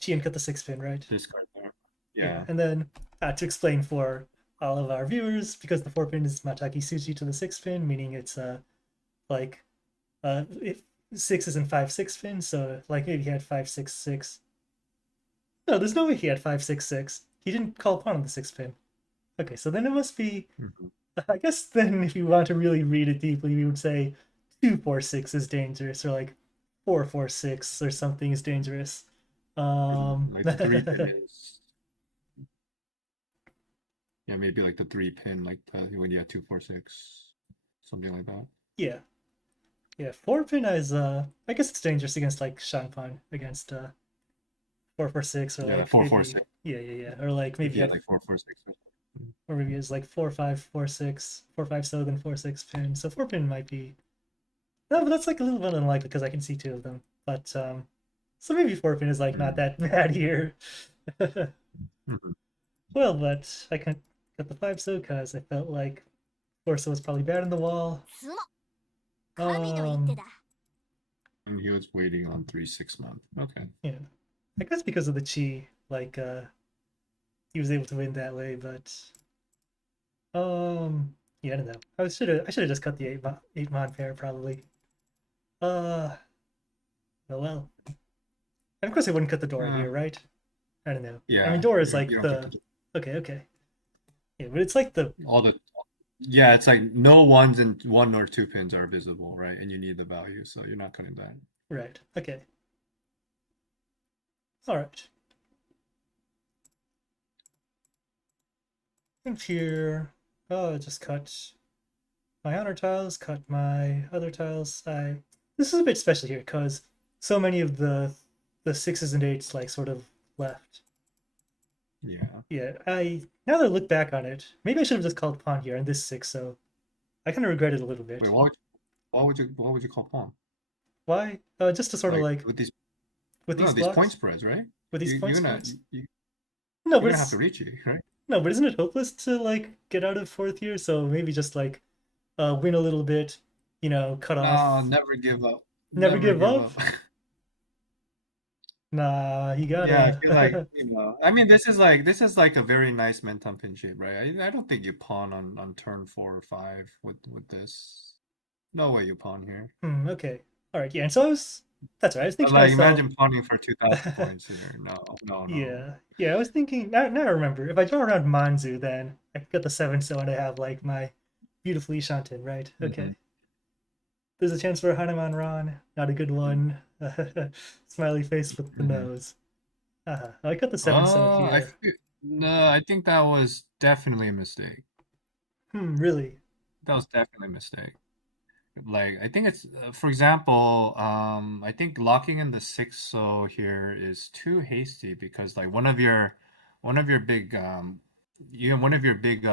and cut the 6 pin, right? discard there. Yeah, Yeah. and then to explain for all of our viewers, because the 4 pin is Mataki Suchi to the 6 pin, meaning it's like if 6 and 5/6 pin, so like maybe he had 5/6/6. No, there's no way he had 5/6/6. He didn't call upon the 6 pin. Okay, so then it must be. Mhm. I guess then, if you want to really read it deeply, we would say 2/4/6 is dangerous, or like 4/4/6 or something is dangerous. Like the 3 pin is. Yeah, maybe like the 3 pin, like when you have 2, 4, 6, something like that. Yeah, yeah. 4 pin is I guess it's dangerous against like Shanpan against 4/4/6, or Yeah, like like four, four, maybe six. yeah, yeah, yeah, or like If maybe you had had, like 4, 4, 6 or something. or maybe it's like 4/5/4/6, 4/5 so then 4/6 pin. So 4 pin might be no, but that's like a little bit unlikely because I can see two of them. But so maybe 4 pin is like not Mm. that bad here. Mhm. Well, but I can cut the 5 so because I felt like Corso was probably bad in the wall. つも神の一手 Um, だ And he was waiting on 3, 6 month. Okay. yeah, I guess because of the chi, like he was able to win that way. But yeah, I don't know. I should have just cut the 8 mon pair probably. Uh, oh well. And of course I wouldn't cut the Dora Uh, here, right? I don't know. I mean, yeah, Dora is you like don't have to the do okay, okay. Yeah, but it's like the all the. Yeah, it's like no ones and 1 or 2 pins are visible, right? And you need the value, so you're not cutting that. right. Okay. All right. I think here. Oh, I just cut my honor tiles, cut my other tiles. This is a bit special here because so many of the 6s and 8s like sort of left. Yeah. Yeah, now that I look back on it, maybe I should have just called pawn here on this 6, so I kind of regret it a little Wait, bit. what would you call pawn? Why? Just to sort of Like like with these with no these these point blocks, spreads, right? with these You point you're gonna spreads. you, No, you're but gonna have to it's reach it, right? no, but isn't it hopeless to like get out of fourth here? So maybe just like win a little bit, cut No, off, never give up. never Never give give up. up. Nah, you Yeah, I feel like, gotta. I mean, this is like a very nice Mentum pin shape, right? I don't think you pawn on turn 4 or 5 with this. No way you pawn here. Okay, all right, yeah. And so that's right. I was But thinking to like, myself, imagine pawning for 2,000 points here. No, no, no. yeah, yeah. I was thinking. Now I remember. If I draw around Manzu, then I could get the 7, so and I have like my beautifully Shanten, right? Hmm. Okay. There's a chance for Hanuman Ron. Not a good one. Smiley face with the Hmm. nose. I got the 7, so Oh, here. no, I think that was definitely a mistake. Really? That was definitely a mistake. Like, I think it's, for example, I think locking in the 6 so here is too hasty because like one of your big one of your big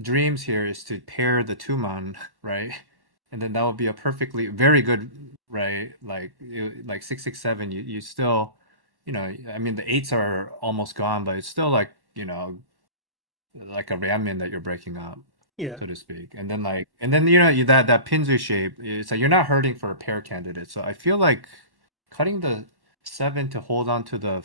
dreams here is to pair the Tuman, right? And then that would be a perfectly very good, right? Like 667, you still, I mean the eights are almost gone, but it's still like, like a ramen that you're breaking up, Yeah. so to speak. And then that Pinzu shape, it's like you're not hurting for a pair candidate. So I feel like cutting the 7 to hold on to the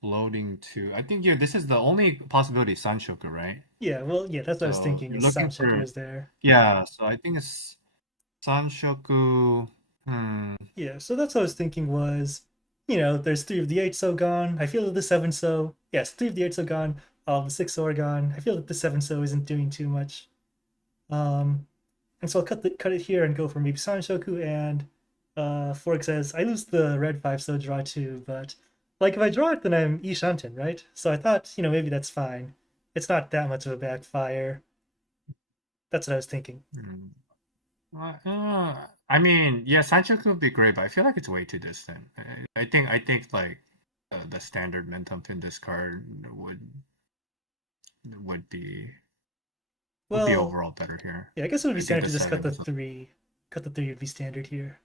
floating 2. I think this is the only possibility Sanshoku, right? Yeah, well, yeah, that's what I was So thinking, you're is looking Sanchoku for, is there. yeah, so I think it's Sanshoku. Hmm. Yeah, so that's what I was thinking was, there's 3 of the 8 so gone. I feel that the 7 so, yes, 3 of the 8 so gone, all of the 6 so are gone. I feel that the 7 so isn't doing too much. Um, and so I'll cut it here and go for maybe Sanshoku, and Fork says, I lose the red 5 so draw 2, but like if I draw it then I'm Ishanten, right? So I thought, maybe that's fine. It's not that much of a backfire. That's what I was thinking. Hmm. I mean, yeah, Sanchoku would be great, but I feel like it's way too distant. I think like the standard Mentum Pin discard would be would be Well, overall better here. yeah, I guess it would be I think standard the to just cut seven the is 3. Cut the 3 would be standard here.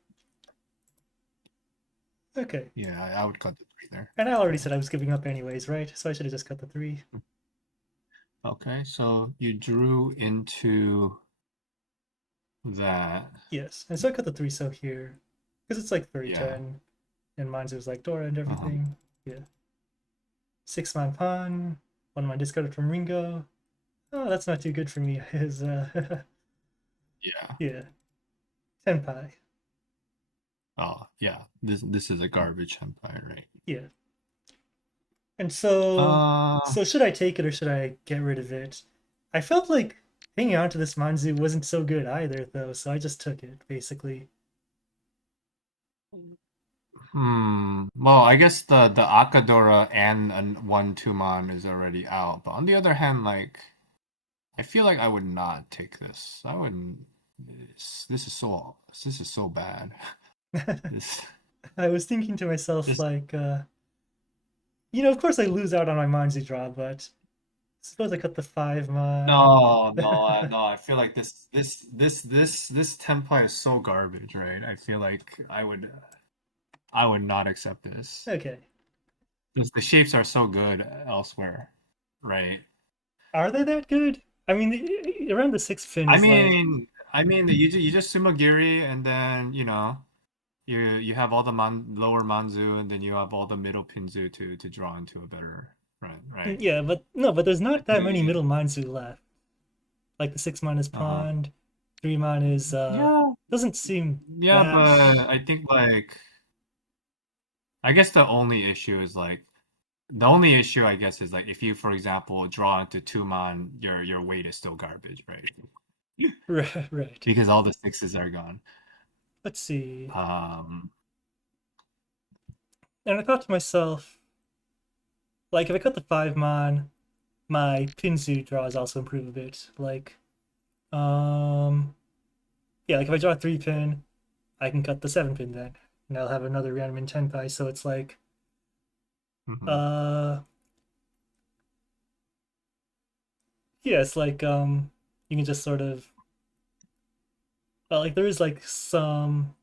Okay. yeah, I would cut the 3 there. And I already Yeah. said I was giving up anyways, right? So I should have just cut the 3. Okay, so you drew into that. Yes. And so I cut the 3 so here. Because it's like 30 Yeah. 10. And mine's was like Dora and Uh-huh. everything. Yeah. 6-man pawn. 1-man discarded from Ringo. Oh, that's not too good for me. Is Yeah. yeah. Tenpai. Oh, yeah. This is a garbage empire, right? Yeah. And so Uh, should I take it or should I get rid of it? I felt like hanging on to this Manzu wasn't so good either though, so I just took it basically. Well, I guess the Akadora and one Tuman is already out, but on the other hand, like I feel like I would not take this. I wouldn't. This is so bad. This I was thinking to myself this like of course I lose out on my Manzi draw, but suppose I cut the 5-man. no no no. I feel like this template is so garbage, right? I feel like I would not accept this. Okay. Because the shapes are so good elsewhere, right? Are they that good? I mean, around the 6 pin I is like, mean, you just Sumagiri, and then you have all the lower Manzu, and then you have all the middle Pinzu to draw into a better right. yeah, but no, but there's not that many Yeah. middle Manzu left. Like the 6-man is Uh-huh. pawned, 3-man is Yeah, doesn't seem yeah, that. but I think like I guess the only issue I guess is like if you, for example, draw into two man, your weight is still garbage, right? Right, right. Because all the sixes are gone. Let's see. Um, And I thought to myself, like if I cut the 5-man, my Pinzu draws also improve a bit. Like, yeah, like if I draw a 3-pin, I can cut the 7-pin then, and I'll have another random in 10 pie. So it's like, mhm. uh, yeah, it's like you can just sort of like there is like some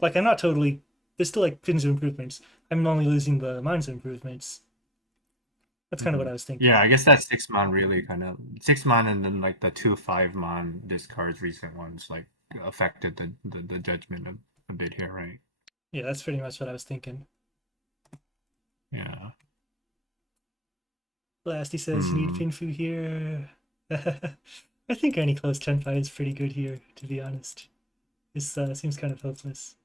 like I'm not totally there's still like pins of improvements. I'm only losing the mines improvements. That's kind of what Mhm. I was thinking. Yeah, I guess that 6 mon really kind of 6 mon, and then like the 2 5 mon discards recent ones like affected the judgment a bit here, right? Yeah, that's pretty much what I was thinking. Yeah. Lasty says you need Hmm. Pinfu here. I think any close 10 fight is pretty good here, to be honest. This seems kind of hopeless.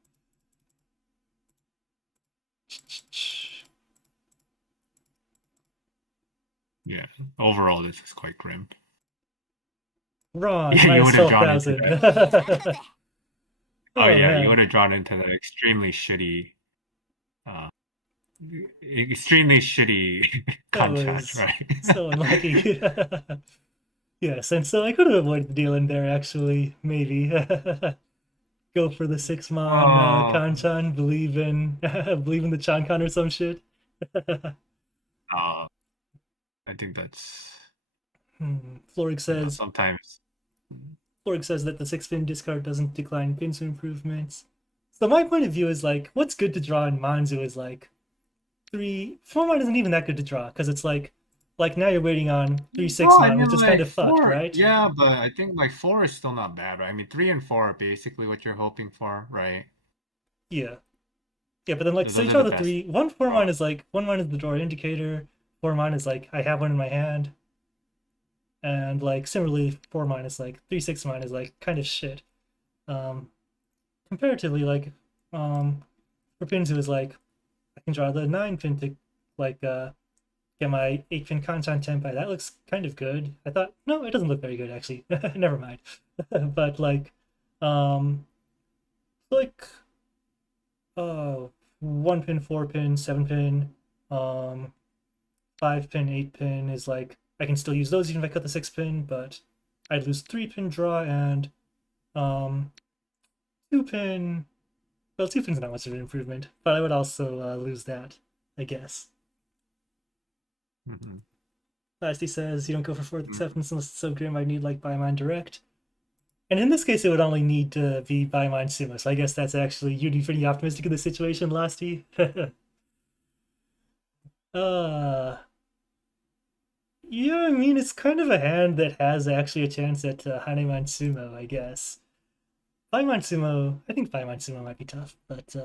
Yeah. Overall, this is quite grim. Wrong, Yeah, you minus would have drawn into 12,000. that. Oh Oh yeah, you would man, have drawn into the uh, extremely shitty that contract, was right? so unlucky. Yes, and so I could have avoided the deal in there actually, maybe. Go for the 6 mon Oh, Kanchan, believe in believe in the Chankan or some shit. uh, I think that's Florig says sometimes. Florg says that the 6 pin discard doesn't decline pins improvements. So my point of view is like, what's good to draw in Manzu is like 4 mon isn't even that good to draw because it's like now you're waiting on three Well, six I mon, mean, which is kind like of fucked, four, right? yeah, but I think like four is still not bad, right? I mean, 3 and 4 are basically what you're hoping for, right? Yeah, yeah, but then like so you Those are draw the the best. 4 mon is like 1 mon is the draw indicator, 4 mon is like I have one in my hand, and like similarly 4 mon is like 3 6 mon is like kind of shit. Um, Comparatively, like for Pinzu is like I can draw the 9 pin to like get my 8 pin Kantan Tenpai. That looks kind of good. I thought, no, it doesn't look very good actually. Never mind. But um, like, 1 pin, 4 pin, 7 pin, um, 5 pin, 8 pin is like, I can still use those even if I cut the 6 pin, but I'd lose 3 pin draw and, um, 2 pin. Well, 2 pin's not much of an improvement, but I would also lose that, I guess. Hmm. Lasty says you don't go for fourth acceptance unless it's so grim I need like Bioman Direct. And in this case, it would only need to be Bioman Sumo, so I guess that's actually you'd be pretty optimistic in this situation, Lasty. uh, yeah, I mean, it's kind of a hand that has actually a chance at Haneman Sumo, I guess. Bioman Sumo, I think Bioman Sumo might be tough, but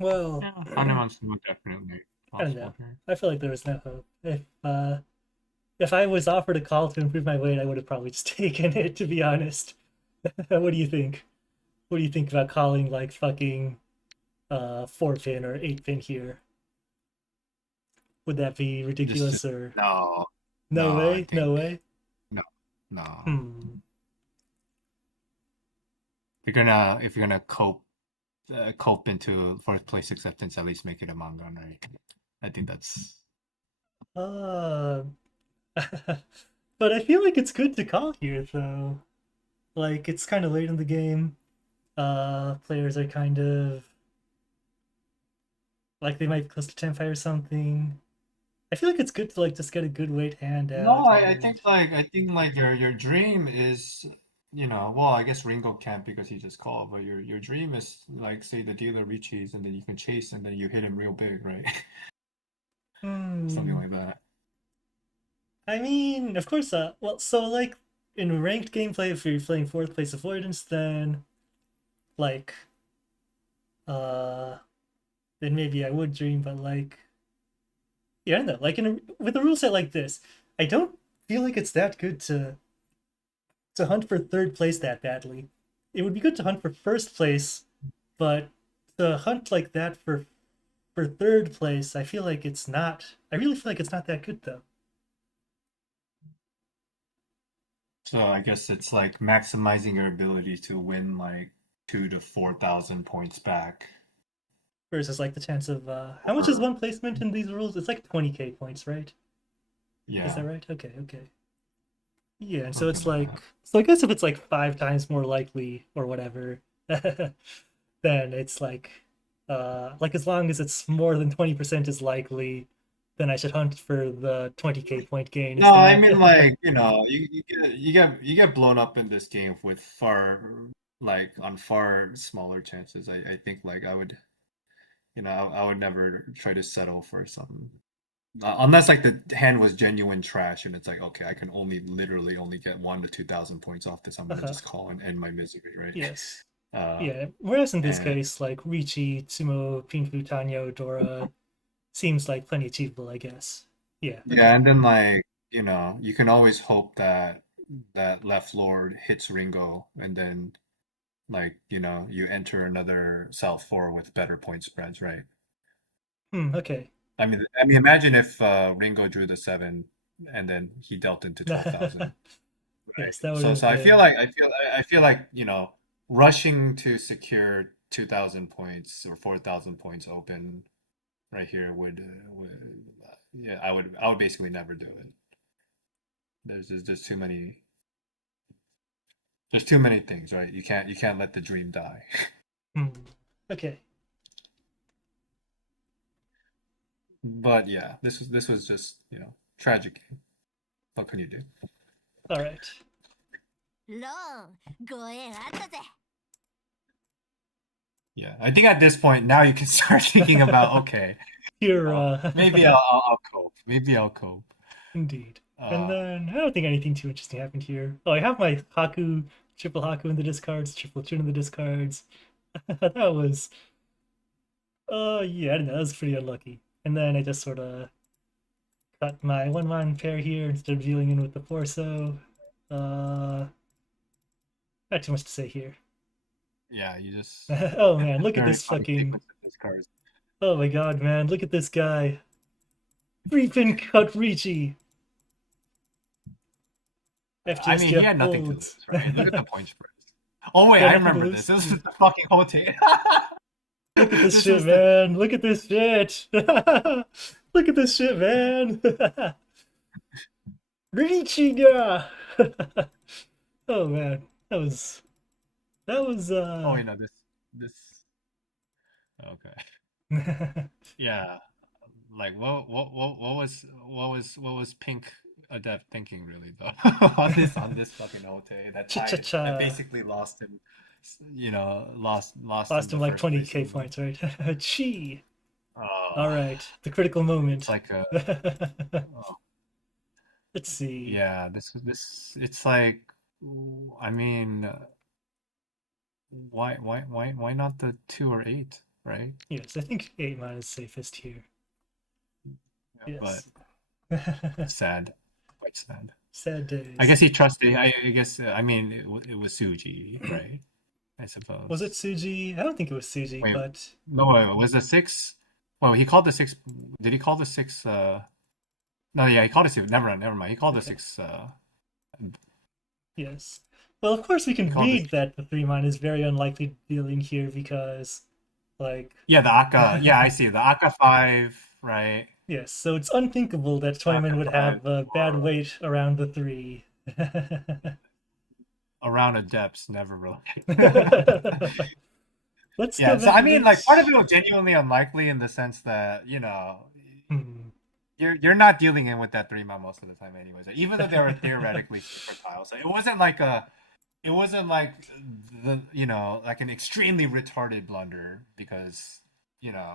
well, Yeah, Hanuman's definitely I don't know. possible here. I feel like there was no hope. If I was offered a call to improve my weight, I would have probably just taken it, to be honest. What do you think? What do you think about calling like fucking 4 pin or 8 pin here? Would that be Just ridiculous or no, no. no I way? No think way? no, no. Hmm. If you're gonna cope into fourth place acceptance, at least make it a manga, right? I think that's Uh but I feel like it's good to call here though. Like it's kind of late in the game. Players are kind of like they might be close to 10 fire or something. I feel like it's good to like just get a good weight hand no. out think and like I think like your dream is, well, I guess Ringo can't because he just called, but your dream is like say the dealer reaches and then you can chase and then you hit him real big, right? Something hmm. like that. I mean, of course, well, so like in ranked gameplay, if you're playing fourth place avoidance, then like, uh, then maybe I would dream, but like, yeah, I don't know. Like with a rule set like this, I don't feel like it's that good to hunt for third place that badly. It would be good to hunt for first place, but to hunt like that for third place, I feel like it's not. I really feel like it's not that good though. So I guess it's like maximizing your ability to win like 2 to 4,000 points back. Versus like the chance of how much is Or one placement in these rules? It's like 20k points, right? Is that yeah, right? Okay, okay. Yeah, and so something it's like like that. so I guess if it's like 5 times more likely or whatever, then it's like as long as it's more than 20% is likely, then I should hunt for the 20k point gain No, I mean instead. like, you get blown up in this game with on far smaller chances. I think like I would never try to settle for some unless like the hand was genuine trash and it's like, okay, I can only literally only get 1 to 2,000 points off this. I'm gonna Uh-huh. just call and end my misery, right? Yes. Uh, Yeah. Whereas in this and case, like Ricci, Tsumo, Pinfu, Tanyo, Dora seems like plenty achievable, I guess. Yeah, yeah, okay. and then like, you can always hope that that left lord hits Ringo and then like, you enter another South 4 with better point spreads, right? Okay. I mean, imagine if Ringo drew the 7 and then he dealt into 12,000, right? Yes, that would So have I feel been. like rushing to secure 2,000 points or 4,000 points open right here would yeah, I would basically never do it. There's too many things, right? You can't let the dream die. Hmm. Okay. But yeah, this was just, tragic game. What can you do? All right. ローン、ご縁あったぜ。Yeah, I think at this point now you can start thinking about, okay, Here, maybe I'll cope. Maybe I'll cope. indeed. And Uh, then I don't think anything too interesting happened here. Oh, I have my Haku, triple Haku in the discards, triple Chun in the discards. That was, yeah, I don't know, that was pretty unlucky. And then I just sort of got my 1-1 pair here instead of dealing in with the Forso. Uh, Not too much to say here. yeah, you just Oh man, look at very this funny fucking. sequence of these cards. Oh my god, man, look at this guy. Three pin cut Ricci. I mean, he FGSTF had nothing to folds. lose, right? Look at the point spreads. Oh wait, Yeah, I nothing to remember lose. this. This was Yeah. the fucking Hote. Look at this This shit, was the man. Look at this shit. Look at this shit, man. Richiga. Oh man, that was oh wait, no, this okay. Yeah. Like what was Pink Adept thinking really though on this fucking Hote cha cha that cha. basically lost him, lost him Lost him the like first place 20k game. points, right? Chi. All Oh, right, the critical it's moment. like a Let's oh, see. yeah. This it's like, I mean, why not the 2 or 8, right? Yes, I think 8 mana is safest here. Yeah, but Yes. sad, quite sad. Sad I days. guess he trusted. I guess I mean it was Suji, right? I Was it suppose. Suji? I don't think it was Suji, Wait, but no, wait, was the 6? Well, he called the 6. Did he call the 6? No, yeah, he called the 6. Never mind. He called the okay. 6. Yes. Well, of course we He can called this. read that the 3 mana is very unlikely dealing here because, like, Yeah, the Akka. Yeah, I see the Akka 5, right? yes, so it's unthinkable that Akka Toyman would 5 have a bad or weight around the 3. around a depths, never really. Let's go Yeah, so back I a mean, like bit. part of it was genuinely unlikely in the sense that Hmm. you're not dealing in with that 3 mana most of the time, anyways. Even though they were theoretically super tiles, so it wasn't like like an extremely retarded blunder because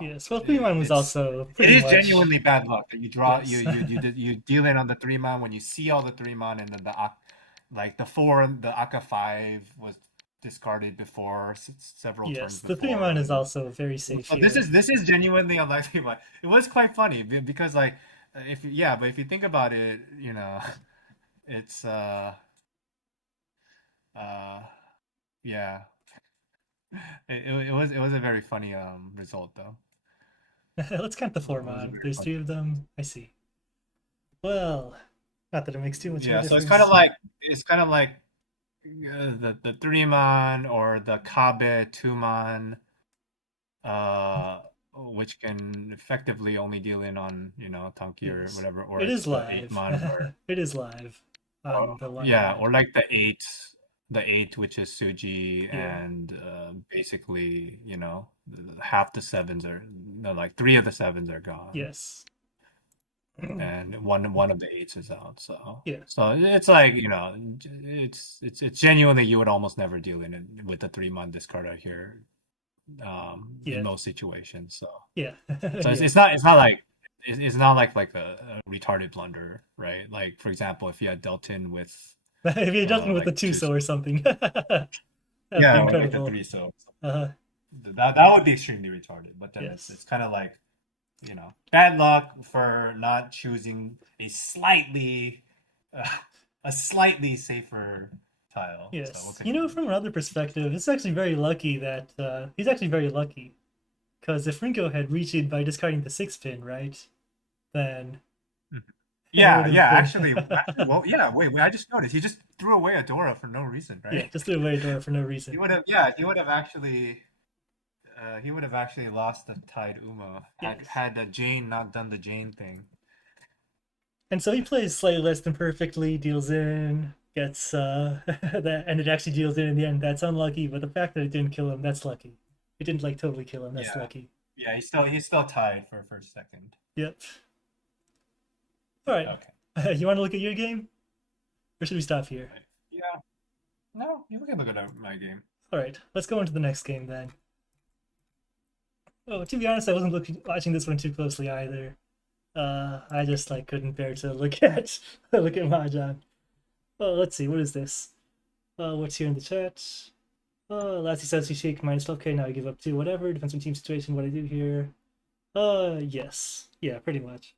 Yes, well, 3 mana was it's also it pretty is much. genuinely bad luck that you draw Yes. you deal in on the 3 mana when you see all the 3 mana and then like the Akka 5 was discarded before several turns Yes, the 3 before mana is and also very safe so this here. is this is genuinely unlikely, but it was quite funny because like but if you think about it, it's uh yeah, it was a very funny result though. Let's count the It 4 was a mana. very There's funny. 3 of them. I see. Well, not that it makes too much of a Yeah, so difference. it's kind of like the 3 man or the Kabe 2 man, uh, which can effectively only deal in on Tanki or Yes, whatever, or it it's is the 8 live. man where It is live on the one yeah, hand. or like the eight which is Suji, Yeah. and basically half the sevens are no, like 3 of the sevens are gone. Yes. and one of the eights is out. So Yeah. it's like, it's genuinely you would almost never deal in it with the 3-month discard out here, in Yeah. most situations. So Yeah. so Yeah. it's not like it's not like a retarded blunder, right? Like for example, if you had dealt in with If you're done with the like two, Tuso or something, that'd be yeah, or like the incredible. 3 so Uh, that would be extremely retarded. But then yes. it's kind of like, bad luck for not choosing uh, a slightly safer tile. So what Yes. can you do? From another perspective, it's actually very lucky that he's actually very lucky. Because if Rinko had reached it by discarding the 6 pin, right, then Mhm. it would Yeah, have yeah. been. Well, yeah. Wait. I just noticed he just threw away a Dora for no reason, Yeah, right? just threw away Dora for no He reason. would have, yeah. He would have actually lost the Tide Uma Yes. had Jane not done the Jane thing. And so he plays slightly less than perfectly, deals in, gets that, and it actually deals in the end. That's unlucky, but the fact that it didn't kill him, that's lucky. It didn't like totally kill him. That's Yeah, lucky. yeah. He's still tied for first second. Yep. All right. Okay. You want to look at your game, or should we stop here? Right. Yeah. No, you can look at my game. All right. Let's go into the next game then. Oh, to be honest, I wasn't watching this one too closely either. I just like couldn't bear to look at look at Mahjong. Oh, let's see. What is this? What's here in the chat? Lassie says he shake minus. Okay, now I give up too. Whatever. Depends on team situation. What I do here. Yes. Yeah, pretty much.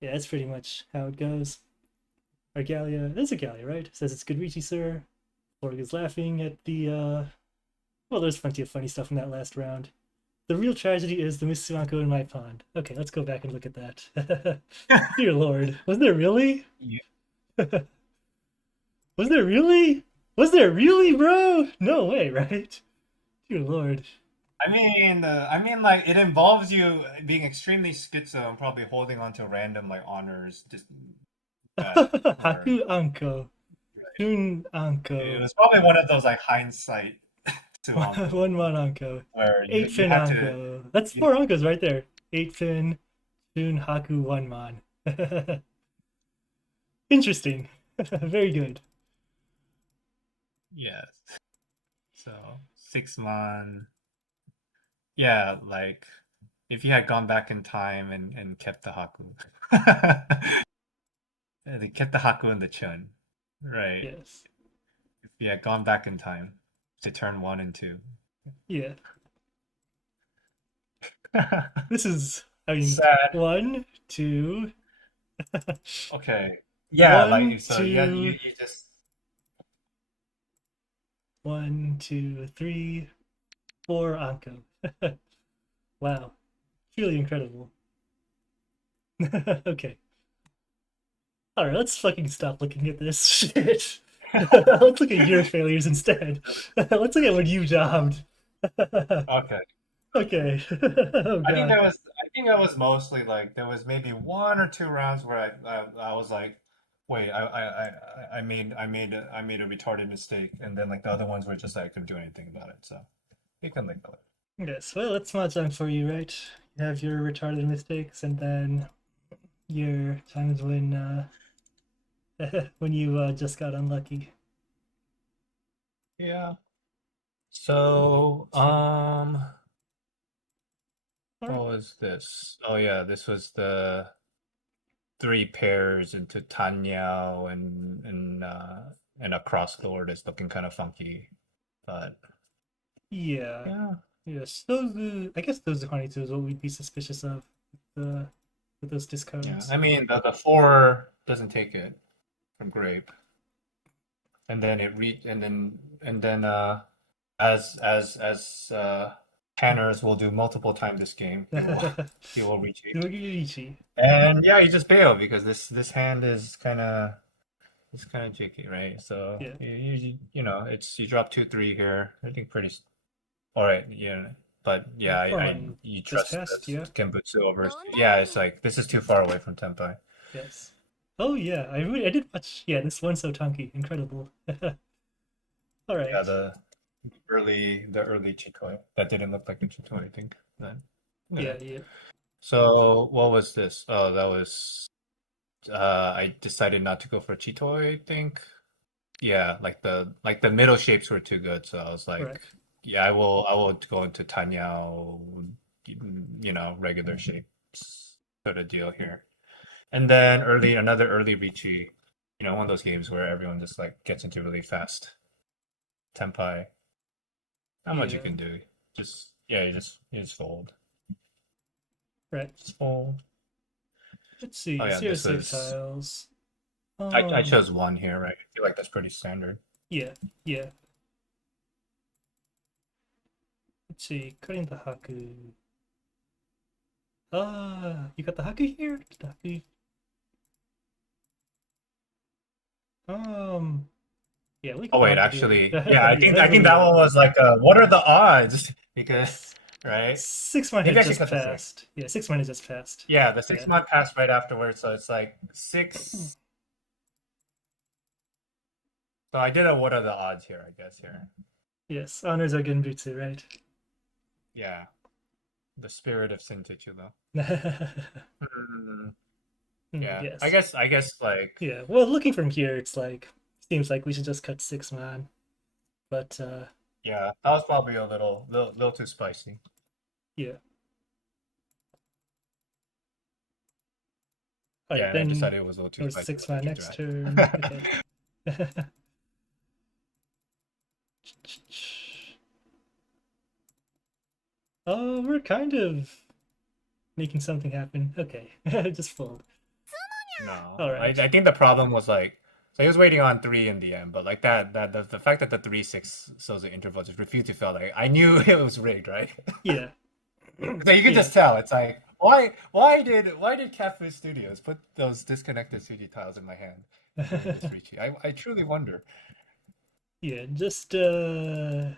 Yeah, that's pretty much how it goes. Argalia. It's Argalia, right? Says it's good Richie, sir. Borg is laughing at the. Well, there's plenty of funny stuff in that last round. The real tragedy is the Miss Suanko in my pond. Okay, let's go back and look at that. Dear Lord, was there really? Yeah. Was there really? Was there really, bro? No way, right? Dear Lord. Like it involves you being extremely schizo and probably holding on to random like honors, just or Haku Anko. right. Shun It Anko. was probably one of those like hindsight to One Anko Mon Anko. where Eight you Fin had to, Anko. That's you know, 4 Ankos right there. 8 Fin, Shun, Haku, 1 Mon. Interesting. Very good. yes. So 6 month, yeah, like if you had gone back in time and kept the Haku, they kept the Haku and the Chun, right? Yes. If you had gone back in time to turn 1 and 2. Yeah. This is, I mean, Sad. 1, 2, Okay. Yeah, 1, like so yeah, 2, you just 1, 2, 3, 4 Anko. Wow. Truly incredible. Okay. Alright, let's fucking stop looking at this shit. Let's look at your failures instead. Let's look at what you jobbed. okay. Okay. Oh god. I think that was mostly like there was maybe 1 or 2 rounds where I was like, wait, I made a retarded mistake, and then like the other ones were just like I couldn't do anything about it. So you can link that. Yes, well, it's mahjong for you, right? You have your retarded mistakes, and then your times when you just got unlucky. Yeah. So, what was this? Oh yeah, this was the 3 pairs into Tanyao and a cross-lord is looking kind of funky, but Yeah. yeah. Yes. Those. I guess those 22 is what we'd be suspicious of the with those Yeah, discards. I mean the 4 doesn't take it from Grape, and then as Tanners will do multiple times this game, he will reach it. Yoriichi. And yeah, you just bail because this hand is it's kind of jicky, right? So Yeah. it's you drop 2-3 here. I think pretty all right, yeah. But yeah, you Just trust passed, this yeah. Genbutsu over. Yeah, it's like this is too far away from Tenpai. Yes. Oh yeah, I did watch. Yeah, this one's so chunky, incredible. All right. Yeah, the early Chitoi that didn't look like the Chitoi, I think. Then Yeah, yeah. So what was this? Oh, that was I decided not to go for Chito, I think. Yeah, like the middle shapes were too good, so I was Right. like, yeah, I will go into Tanyao, regular shapes sort of deal here. And then another early Richi, one of those games where everyone just like gets into really fast tempi. Not much you Yeah. can do. Just yeah, you just fold. Right. Just fold. Let's Oh see. yeah, Zero this save was tiles. I chose one here, right? I feel like that's pretty standard. Yeah. Yeah. Let's see. Cutting the Haku. You got the Haku here? The Haku. Um, yeah, we Oh got the wait, Haku here. actually, yeah, I Yeah, think that I think really that worked. one was like what are the odds? Because right? 6 month Maybe had I should just cut the six. passed. Yeah, 6 month had just passed. Yeah, the six Yeah. month passed right afterwards, so it's like Hmm. six. So I did a what are the odds here, I guess here. Yes, honors are Genbutsu, right? Yeah, the spirit of Sentetsu though. Hmm, yeah, I Yes. guess I guess like Yeah. Well, looking from here, it's like seems like we should just cut 6 man. But yeah, that was probably a little too spicy. yeah. All right, Yeah, and I then decided it was a little too or spicy six for the man next future. turn. Okay. Oh, we're kind of making something happen. Okay, just fold. No, All I right. I think the problem was like so he was waiting on three in the end, but like the fact that the 3-6 Soza interval just refused to fail, like I knew it was rigged, right? Yeah. So you can Yeah. just tell. It's like why did Catfish Studios put those disconnected 3D tiles in my hand during this Ricci? I truly wonder. Yeah, just there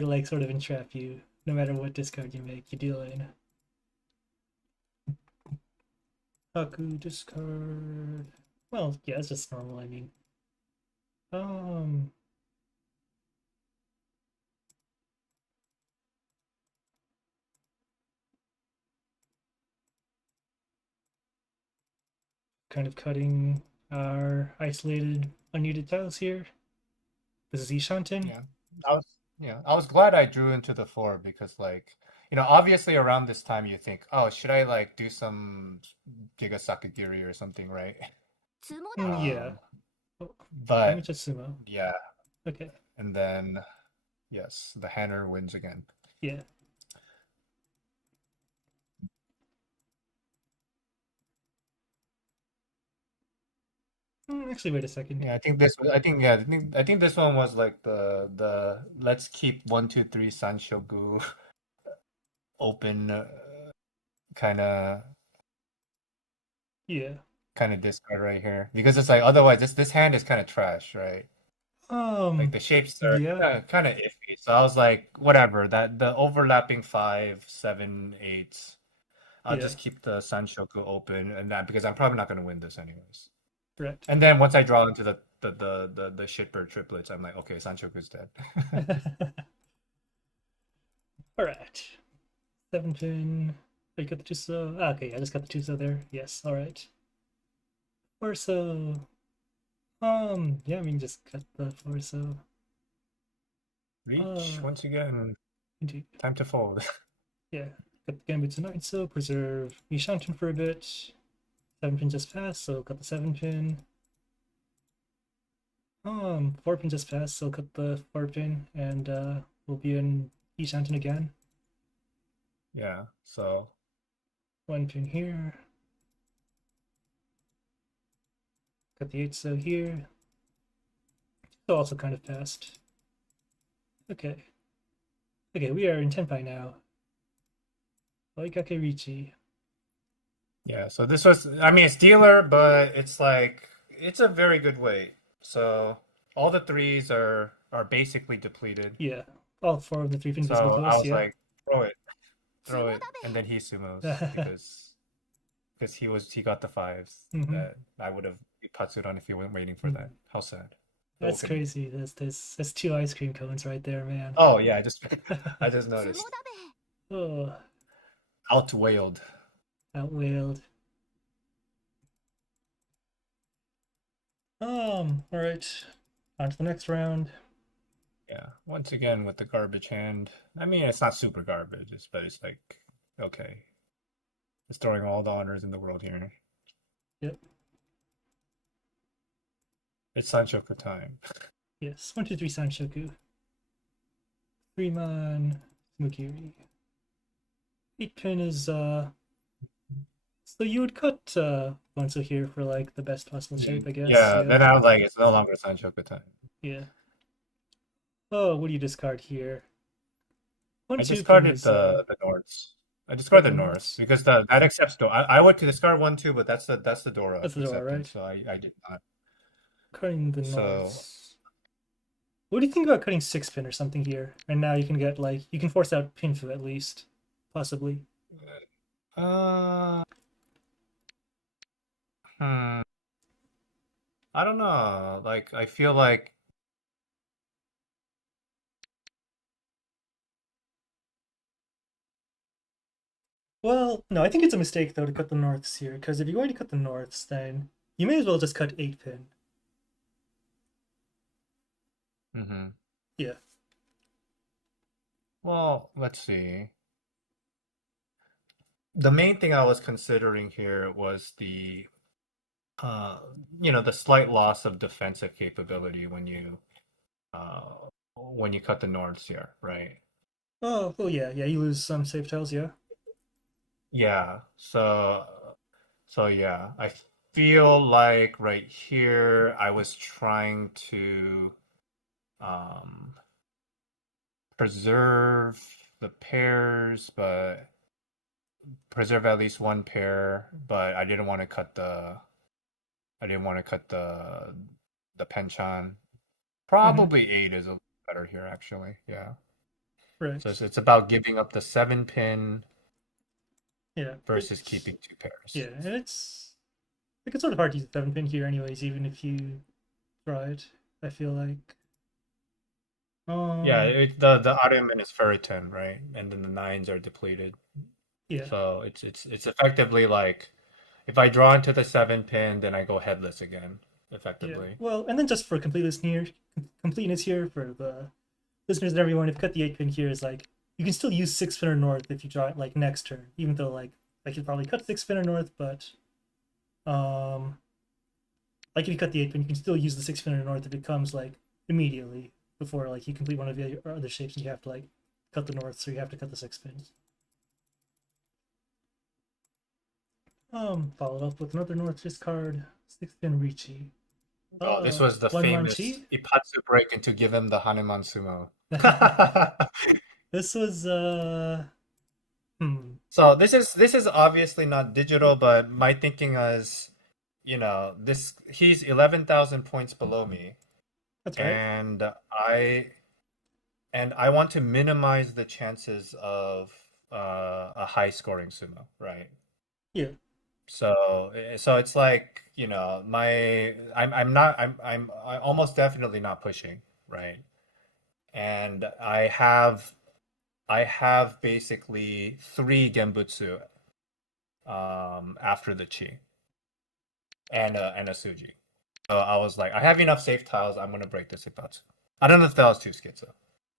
to like sort of entrap you. No matter what discard you make, you deal in. Haku discard. Well, yeah, it's just normal, I mean. Um Kind of cutting our isolated unneeded tiles here. This is Ishanten. Yeah, I was I was glad I drew into the four because like obviously around this time you think, oh, should I like do some Giga Sakagiri or something, right? つもだべ Yeah. Um, Oh, let me but just sumo. yeah, Okay. and then yes, the Hanner wins again. Yeah. Actually, wait a second. Yeah, I think this. I think yeah. I think this one was like the let's keep 1, 2, 3 Sanshogu open kind of Yeah. kind of discard right here because it's like otherwise this hand is kind of trash, right? Like the shapes are Yeah. kind of iffy. So I was like, whatever. That the overlapping 5, 7, 8. I'll Yeah. just keep the Sanshoku open and that because I'm probably not going to win this anyways. Correct. And then once I draw into the shitbird triplets, I'm like, okay, Sanshoku's dead. All right. 7 pin. Oh, you got the Tuso. Ah, okay, I just got the Tuso there. Yes. All right. Orso. Yeah, I mean, just cut the Orso. Reach Uh, once again. indeed. Time to fold. Yeah. Got the Gambit tonight, so preserve Nishanten for a bit. 7 pin just passed, so cut the 7 pin. 4 pin just passed, so cut the 4 pin, and we'll be in Ishanten again. Yeah. So 1 pin here. Got the 8 so here. So also kind of passed. Okay. Okay, we are in Tenpai now. Waikake Richi. yeah. So this was. I mean, it's dealer, but it's like it's a very good weight. So all the threes are basically depleted. Yeah, all 4 of the 3 pin visible So to I us, was yeah. like,つも throw だ it, べ and then he sumos because he got the fives Mhm. that I would have patsud on if he wasn't waiting for that. How sad. But what That's can you do? crazy. That's 2 ice cream cones right there, man. Oh yeah, I just つも noticed. だべ Oh, Outwailed. Outwailed. Alright. On to the next round. Yeah. Once again with the garbage hand. I mean, it's not super garbage, but it's like, okay. It's throwing all the honors in the world here. Yep. It's Sanchoku time. Yes. 1, 2, 3 Sanshoku. 3-man Mukiri. 8-pin is so you would cut Bonzo here for like the best possible shape, I guess. Yeah, Yeah. then I was like, it's no longer Sanchoku time. Yeah. Oh, what do you discard here? I 1, 2 pin discarded is the Norths. I oh, discarded the the Norths Norths. because that accepts Dora. I would discard one too, but that's the Dora That's the door, acceptance, right? so I did not. Cutting the So Norths. What do you think about cutting 6-pin or something here? And now you can get like you can force out Pinfu at least, possibly. uh hmm. I don't know. Like I feel like Well, no, I think it's a mistake though to cut the Norths here, because if you're going to cut the Norths, then you may as well just cut 8-pin. hmm. Yeah. Well, let's see. The main thing I was considering here was uh the slight loss of defensive capability when you cut the Norths here, right? Oh, well, yeah, yeah. You lose some save tiles, yeah. Yeah. So yeah, I feel like right here I was trying to um preserve the pairs, but preserve at least one pair, but I didn't want to cut the Penchan. Mm-hmm. Probably 8 is a little better here actually. Yeah. So Right. it's about giving up the 7-pin Yeah. versus keeping 2 Yeah, pairs. and it's like it's sort of hard to use the 7-pin here, anyways, even if you try it. I feel like. Yeah, Um. the Ottoman is ferritin, right? And then the nines are depleted. Yeah. So it's effectively like if I draw into the 7-pin, then I go headless again, Yeah. effectively. Well, and then just for completeness here for the listeners and everyone, if you cut the 8-pin here is like you can still use 6-pin or north if you draw it like next turn, even though like you'd probably cut 6-pin or north, but um like if you cut the 8-pin, you can still use the 6-pin or north if it comes like immediately before like you complete one of the other shapes and you have to like cut the north, so you have to cut the 6-pin. Followed up with another north discard, 6-pin Ricci. Oh, this was the One famous Manchi. Ipatsu break into give him the Hanuman sumo. This was hmm. So this is obviously not digital, but my thinking is, this he's 11,000 points below me, That's right. and I want to minimize the chances of a high scoring sumo, right? Yeah. So it's like, I'm not I'm almost definitely not pushing, right? And I have basically 3 Genbutsu after the Chi and a Suji. So I was like, I have enough safe tiles, I'm gonna break this Ipatsu. I don't know if that was too schizo,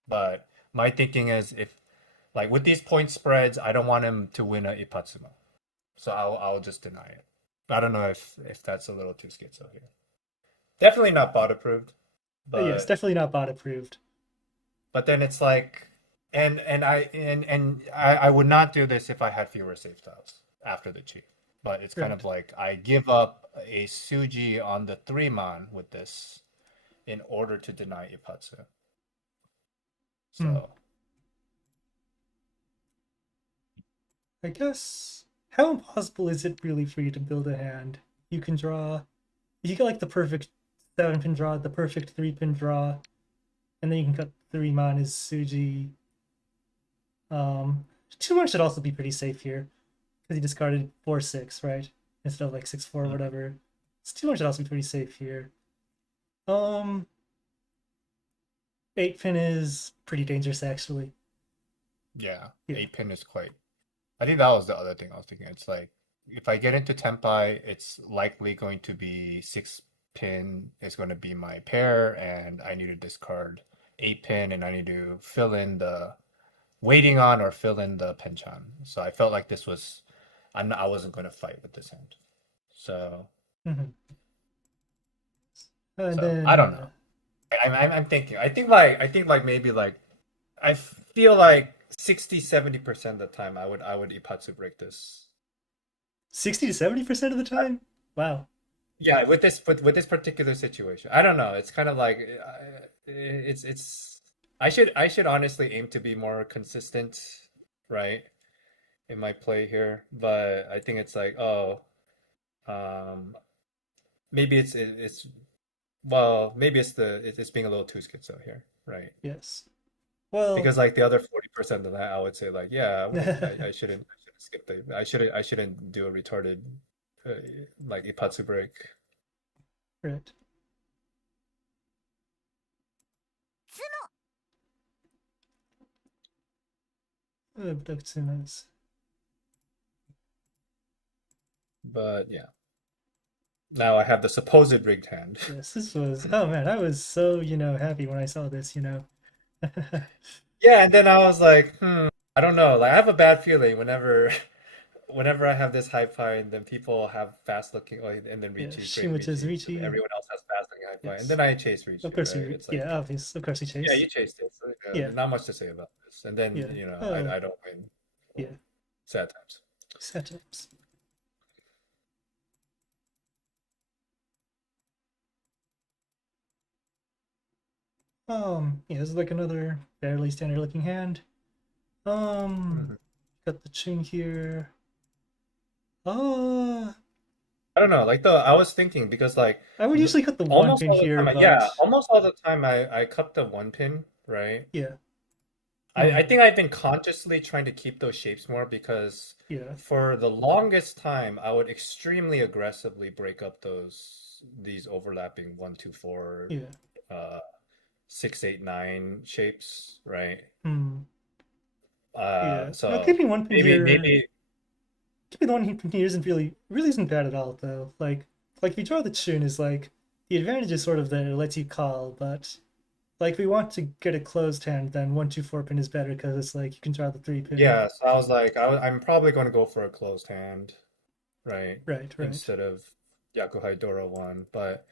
but my thinking is if like with these point spreads, I don't want him to win a Ipatsumo. So I'll just deny it. I don't know if that's a little too schizo here. Definitely not bot approved, Yes, but definitely not bot approved. then it's like, and I would not do this if I had fewer safe tiles after the Chi. But it's kind Right. of like I give up a Suji on the 3-man with this in order to deny Ipatsu. Hmm. So I guess how impossible is it really for you to build a hand? You can draw you get like the perfect 7-pin draw, the perfect 3-pin draw, and then you can cut 3-man as Suji. 2-man should also be pretty safe here because he discarded 4-6, right? Instead of like 6-4 or whatever. So 2-man should also be pretty safe here. Um, 8-pin is pretty dangerous actually. yeah, Yeah. 8-pin is quite. I think that was the other thing I was thinking. It's like if I get into Tenpai, it's likely going to be 6 pin is going to be my pair, and I need to discard 8 pin, and I need to fill in the waiting on or fill in the penchan. So I felt like this was, I wasn't going to fight with this hand. So Mhm. And so I don't then know. I'm thinking. I think like maybe like I feel like 60-70% of the time I would Ipatsu break this. 60 to 70% of the time? Wow. Yeah, with this particular situation, I don't know. It's kind of like it's. I should honestly aim to be more consistent, right, in my play here. But I think it's like, oh, um, maybe it's well, maybe it's being a little too schizo here, right? Yes. Well, Because like the other 40% of that, I would say like, yeah, I wouldn't, I shouldn't skip I shouldn't do a retarded uh, like Ipatsu break. right. 角 Abductions. But yeah. Now I have the supposed rigged hand. Yes, this was. Oh man, I was so, happy when I saw this, Yeah, and then I was like, I don't know. Like I have a bad feeling whenever whenever I have this high five, then people have fast looking, oh, and then Yeah, Ricci, great Shimacha's Ricci. Ricci. Everyone else has fast looking high five, and Yes. then I chase Of Ricci, course right? he, It's like, yeah, obvious. Of course he yeah, chased. you chased it, so Yeah, not much to say about this. And then, yeah. I Oh, don't win. yeah. Sad times. Setups. Yeah, this is like another fairly standard looking hand. Mhm. Got the tune here. Uh, I don't know. Like I was thinking because like I would the, usually cut the one almost pin all the here, time, but almost all the time I cut the 1 pin, right? yeah. I think I've been consciously trying to keep those shapes more because Yeah, for the longest time I would extremely aggressively break up these overlapping 1, 2, 4, yeah. uh 6, 8, 9 shapes, right? Hmm. Yeah. No, So keeping one pin maybe here. maybe Keeping the one pin here isn't really isn't bad at all though. Like if you draw the tune is like the advantage is sort of that it lets you call, but like if we want to get a closed hand, then 1, 2, 4 pin is better because it's like you can draw the 3 pin. yeah, so I was like I'm probably going to go for a closed hand, right? Right, right. Instead of Yakuhai Dora one. But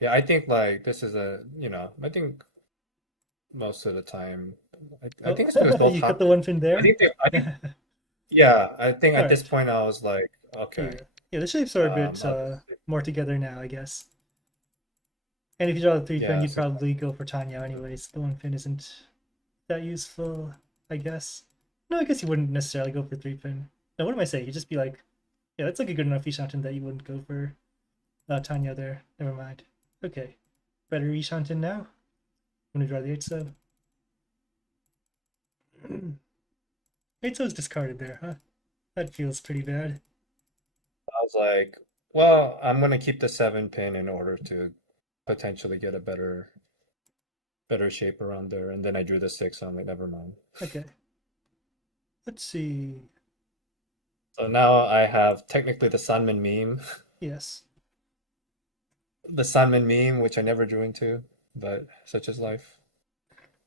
yeah, I think like this is I think most of the time. I Oh, think it's because both you cut hop. the one pin I there. think I think yeah. I think All at this right. point I was like, okay. Yeah. Yeah, the shapes are a bit I'll just more together now, I guess. And if you draw the 3 pin, yeah. you'd So probably go for Tanya anyways. The 1 pin isn't that useful, I guess. No, I guess you wouldn't necessarily go for 3 pin. No, what am I saying? You'd just be like, yeah, that's like a good enough Ishanten that you wouldn't go for Tanya there. Never mind. Okay. Better Ishanten now? I'm gonna draw the 8 sub. 8 sub's discarded there, huh? That feels pretty bad. I was like, well, I'm gonna keep the 7 pin in order to potentially get a better shape around there. And then I drew the 6. So I'm like, never mind. Okay. Let's see. So now I have technically the Sanmin meme, Yes. the Sanmin meme, which I never drew into, but such is life.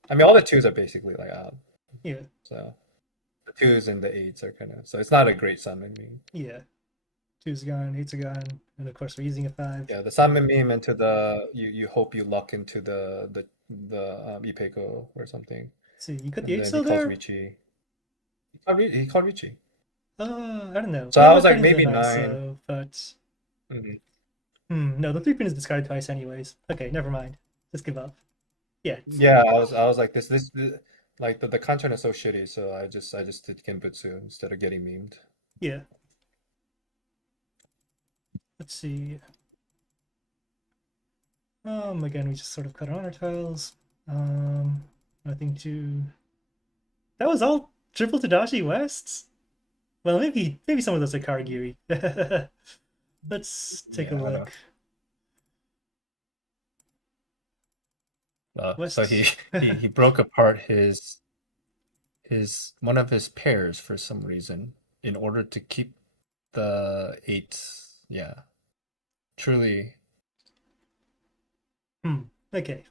I mean, all the twos are basically like out. Yeah. So the twos and the eights are kind of, so it's not a great Sanmin meme. Yeah. 2's gone, 8's are gone, and of course we're using a 5. Yeah, the Sanmin meme into the you hope you luck into the Ipeko or something, Let's see, you cut the and 8 then he still calls there? Ricci. He called Ricci. I don't know. So We have I not was cut like into maybe the 9, 9. so, but. Mhm. No, the 3 pin is discarded twice anyways. Okay, never mind. Just give up. Yeah. Yeah, I was like this like the content is so shitty, so I just did Genbutsu instead of getting memed. Yeah. Let's see. Again, we just sort of cut on our tiles. Nothing too. That was all triple Tadashi Wests? Well, maybe some of those are Karagiri. Let's take a Yeah, I know. look. So he West. he broke apart his one of his pairs for some reason in order to keep the 8. Yeah, truly, Okay.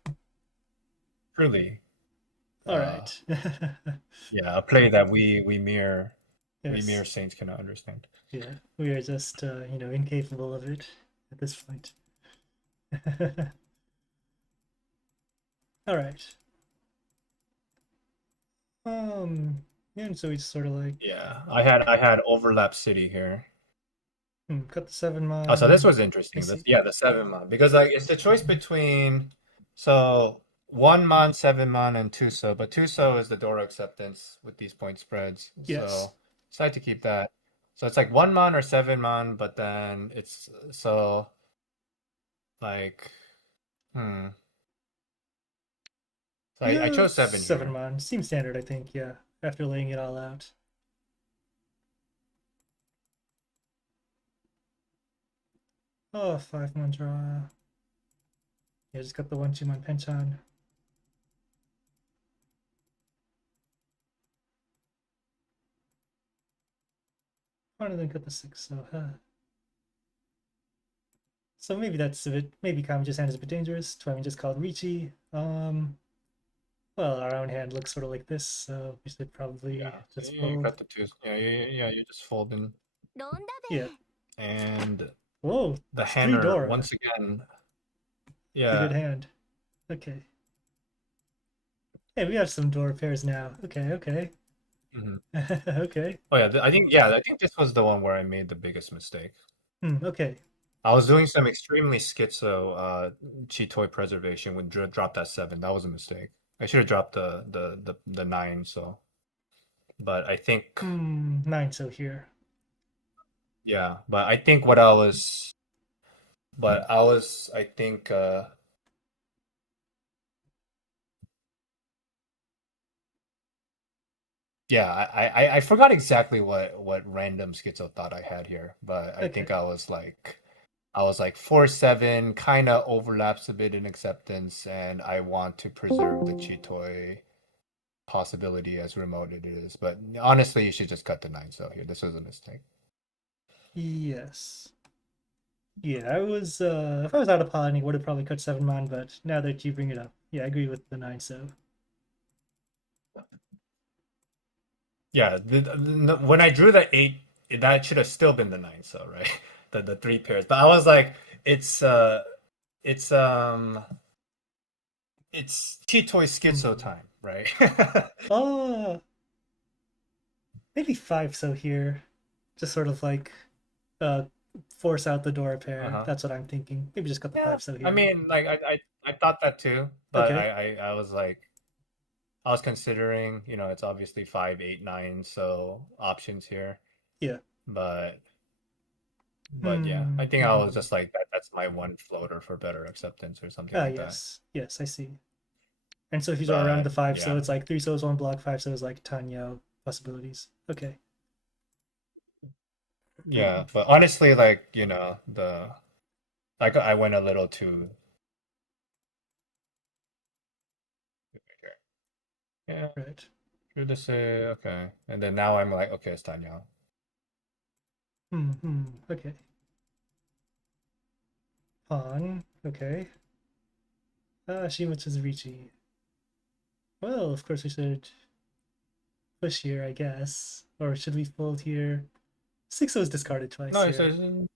truly, All uh, right. yeah, a play that we mere Yes. saints cannot understand. Yeah. We are just incapable of it at this point. All right. Yeah, and so we just sort of like Yeah, I had overlap city here. cut the 7 Oh, so this mon. was I interesting. This, see. yeah, the 7 mon, because like it's the choice between, so 1 mon, 7 mon, and Tuso, but Tuso is the Dora acceptance with these point spreads, Yes. so decide to keep that. So it's like 1 mon or 7 mon, but then it's so like hmm. So I Yeah, chose 7 7 here. mon. Seems standard, I think. Yeah. After laying it all out. Oh, 5 mon draw. Yeah, just got the 1/2 mon penchant. Oh, and then got the 6. So maybe that's a bit. Maybe Kami just hand is a bit dangerous. Twine just called Ricci. Well, our own hand looks sort of like this, so we should probably Yeah, so just you fold. got the two. Yeah, yeah, you just fold in, ロンダ Yeah. ベ and Whoa, the it's 3 Hanner Dora. once again. It's a good Yeah. hand. Okay. Hey, we have some Dora pairs now. Okay, okay. Mhm. Okay. Oh yeah, I think this was the one where I made the biggest mistake. Okay. I was doing some extremely schizo Chitoi preservation when dropped that 7. That was a mistake. I should have dropped the 9, so but I think 9 so here. yeah, but I think what I was but I was I think yeah, I forgot exactly what random schizo thought I had here, but I think Okay. I was like 4-7 kind of overlaps a bit in acceptance, and I want to preserve the Chitoi possibility as remote it is. But honestly, you should just cut the 9 cell here. This was a mistake. Yes. Yeah, I was if I was out of pawn, I would have probably cut 7 mon, but now that you bring it up, yeah, I agree with the 9 so. Yeah, when I drew the 8, that should have still been the 9 cell, right? The 3 pairs. But I was like, it's it's Chitoi schizo time, right? Uh maybe 5 so here. Just sort of like uh force out the Dora pair. Uh-huh. That's what I'm thinking. Maybe just cut the Yeah, 5 so I here. mean, like I thought that too, but Okay. I was like I was considering, it's obviously 5, 8, 9, so options here. Yeah. But yeah, I think I was Hmm. just like that's my one floater for better acceptance or something Ah, like that. yes. Yes, I see. And so if you draw around the But 5 so yeah. it's like 3 so's, 1 block, 5 so's like Tanya possibilities. Yeah, but honestly, like, I went a little too. Yeah, Right. true to say, okay. And then now I'm like, okay, it's Tanya. Okay. Pawn. Okay. Shimachi's Ricci. Well, of course we should push here, I guess. Or should we fold here? 6 O's discarded twice No, it's, here.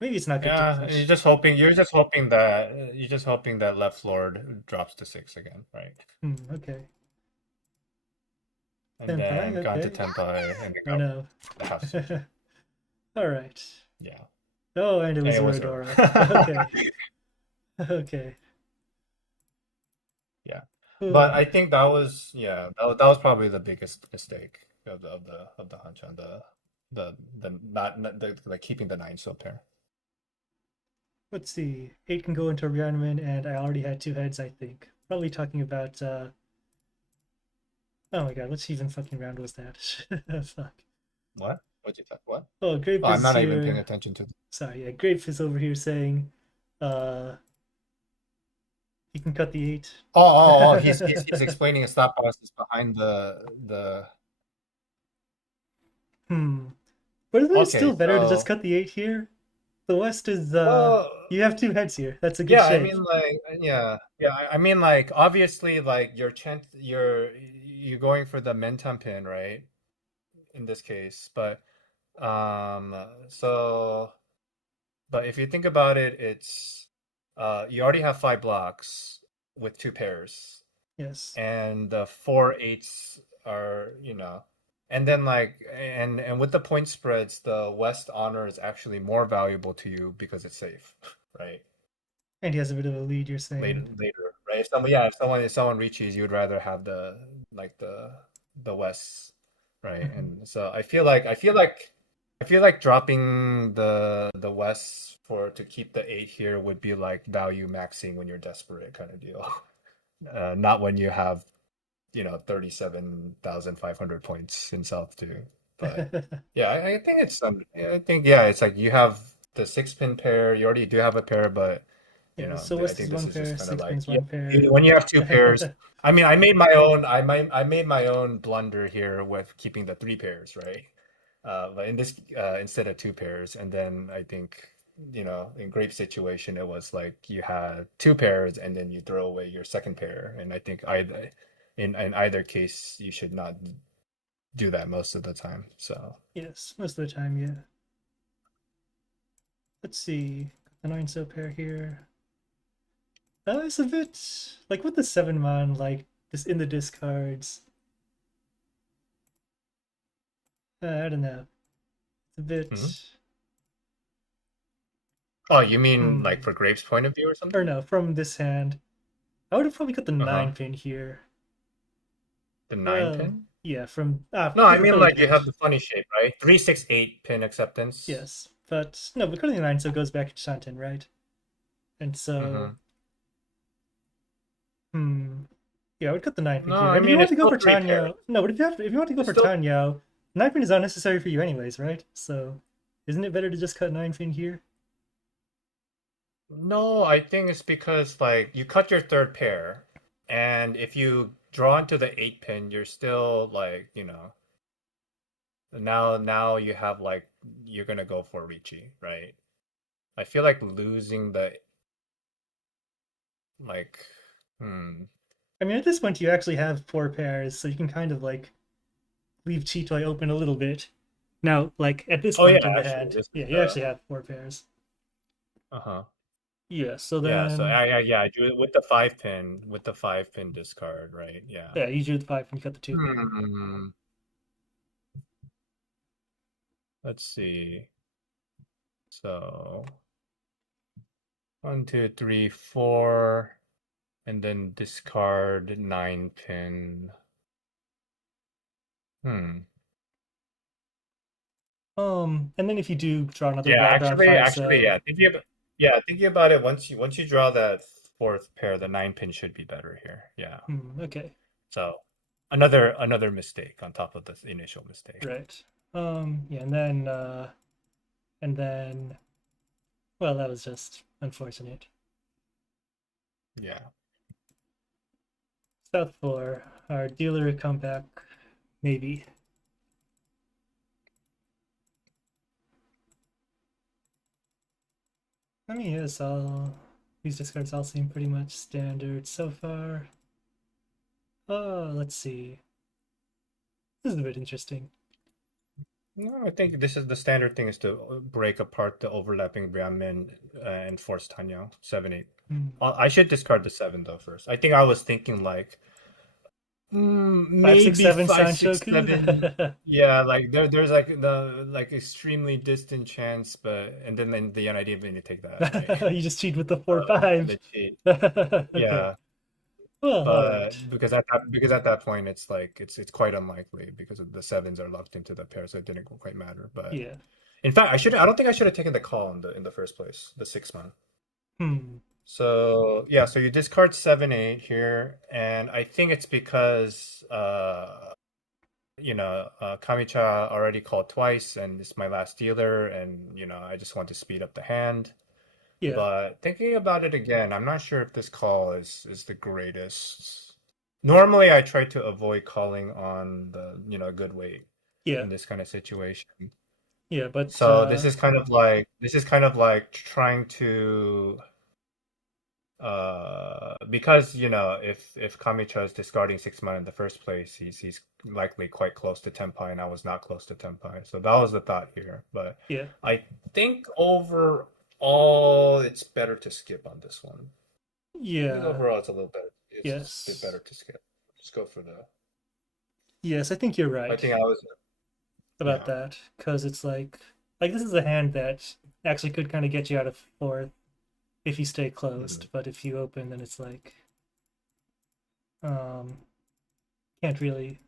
Maybe it's not good to yeah, push. you're just hoping that left lord drops to 6 again, right? Okay. And Senpai, then gone to okay. Tenpai and then Oh got no. the half switch. Alright. Yeah. Oh, and it And was it was her. Uradora. Okay. Okay. Yeah. But Ooh. I think that was probably the biggest mistake of the hunch on the not the like keeping the 9 so pair. Let's see. 8 can go into rearmament, and I already had 2 heads, I think. Probably talking about, oh my god, which even fucking round was that? Fuck. What? What'd you think? What? Oh, Grape Oh, I'm is not even paying here. attention to. Sorry, yeah, Grape is over here saying, uh, he can cut the 8. Oh, he's explaining his thought process behind the. Hmm. But isn't it Okay, still better to just so cut the 8 here? The West is, well, you have two heads here. That's a good yeah, I shake. mean like yeah, I mean like obviously like your chance you're going for the Mentum pin, right? In this case, but um so but if you think about it, it's you already have 5 blocks with 2 pairs, Yes. and the 4 8s are, and then like and with the point spreads, the West honor is actually more valuable to you because it's safe, right? And he has a bit of a lead, you're saying. Later, right? If someone reaches, you would rather have like the West, right? Mhm. And so I feel like dropping the West for to keep the 8 here would be like value maxing when you're desperate kind of deal. Not when you have 37,500 points in South too. But yeah, I think it's like you have the 6 pin pair. You already do have a pair, but Yeah, so I West is think one this is just pair, kind of six like, pins yeah, one pair. when you have 2 pairs. I mean, I made my own blunder here with keeping the 3 pairs, right? But in this instead of 2 pairs, and then I think in grape situation it was like you had 2 pairs and then you throw away your second pair, and I think either in either case you should not do that most of the time. So Yes, most of the time, yeah. Let's see. The 9 so pair here. It's a bit like with the 7 man, like just in the discards. I don't know. It's a mhm. bit. Oh, you mean like Hmm. for Grape's point of view or Or something? no, from this hand. I would have probably got the 9 Uh-huh. pin here. The nine Well, pin? yeah, from No, it I would mean really like you have depend. the funny shape, right? 3 6 8 pin acceptance. Yes, but no, but cutting the 9 so goes back to Shantin, right? And so, Mm-hmm. hmm, yeah, I would cut the 9 pin No, here. I And if you mean want it's to go still for 3 pairs. Tanyo, no, but if you want to go It's for still Tanyo, 9 pin is unnecessary for you anyways, right? So, isn't it better to just cut 9 pin here? No, I think it's because like you cut your third pair, and if you draw into the 8 pin, you're still like, now you have like you're gonna go for Ricci, right? I feel like losing the like hmm. I mean, at this point, you actually have 4 pairs, so you can kind of like leave Cheetoy open a little bit. Now, like at this Oh yeah, point in the actually hand, this yeah, is you actually have 4 pairs. uh-huh. Yeah, so Yeah, so then, I do it with the 5 pin discard, right? Yeah. yeah, you drew the 5 and you cut the 2 pin. Hmm. Let's see. So 1, 2, 3, 4, and then discard 9 pin. Hmm. And then if you do draw another Yeah, wild on actually, 5, actually, so thinking about it, once you draw that fourth pair, the 9 pin should be better here. Yeah. okay, So another mistake on top of the initial mistake. right. Yeah, and then, well, that was just unfortunate. Yeah. South 4, our dealer comeback, maybe. I mean, yes, all these discards all seem pretty much standard so far. Oh, let's see. This is a bit interesting. No, I think this is the standard thing is to break apart the overlapping Brahmin and force Tanya 7 8. Hmm. I should discard the 7 though first. I think I was thinking like Five, six, maybe seven, 5 6 7. Sanshoku. Yeah, like there's like the like extremely distant chance, but and then in the end I didn't even take that, right? You just cheat with the four In five. the cheat. Okay. Yeah, Well, all right. but because at that point it's like it's quite unlikely because of the sevens are locked into the pair, so it didn't quite matter. But Yeah. in fact, I don't think I should have taken the call in the first place, the 6 man. Hmm. So yeah, so you discard 7 8 here, and I think it's because Kamicha already called twice, and it's my last dealer, and I just want to speed up the hand. Yeah. But thinking about it again, I'm not sure if this call is the greatest. Normally, I try to avoid calling on the good weight Yeah. in this kind of situation. Yeah, but So this is kind of like trying to because if Kamicha is discarding 6 mana in the first place, he's likely quite close to Tenpai, and I was not close to Tenpai. So that was the thought here. But yeah, I think overall it's better to skip on this one. I think yeah, overall it's a little better. It's a bit yes, better to skip. Just go for the. yes. I think you're I right think I was. about Yeah. that because it's like this is a hand that actually could kind of get you out of fourth if you stay Mhm. closed, but if you open, then it's like um can't really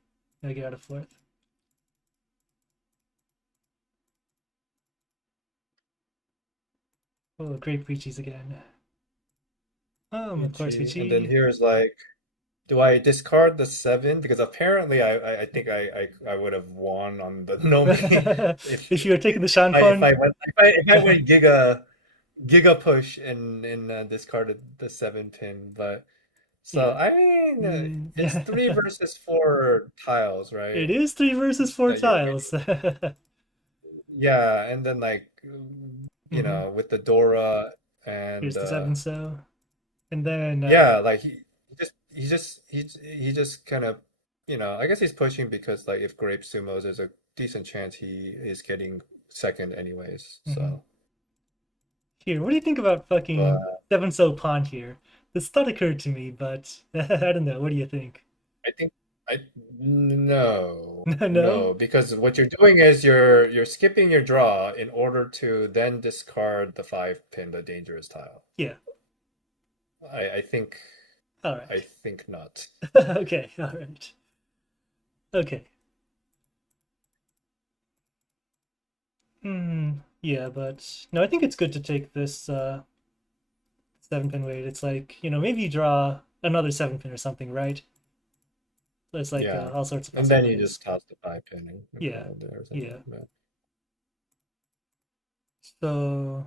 get out of fourth. Oh, great breaches again. Of course, Ichi. And then Vici. here's like, do I discard the 7? Because apparently I think I would have won on the Nomi if If you were taking the if Shanpon, I went Giga push and discarded the 7 pin. But so yeah. I mean it's Yeah. 3 versus 4 tiles, It right? is 3 versus 4 That you're tiles. waiting. Yeah, and then like Hmm. with the Dora and Here's the 7 so. And then yeah, like he just kind of I guess he's pushing because like if Grape sumos, there's a decent chance he is getting second anyways. mhm. So, Here, what do you think about fucking but 7 so pawn here? This thought occurred to me, but I don't know. What do you think? I think I no, No? no, because what you're doing is you're skipping your draw in order to then discard the 5 pin, the dangerous tile. Yeah. I I think All I right. think not. Okay. All right. Okay. Yeah, but no, I think it's good to take this 7 pin weight. It's like, maybe you draw another 7 pin or something, right? There's like Yeah. all sorts of And then you possibilities. just toss the 5 pin and Yeah. call it there or Yeah. something. Yeah. So,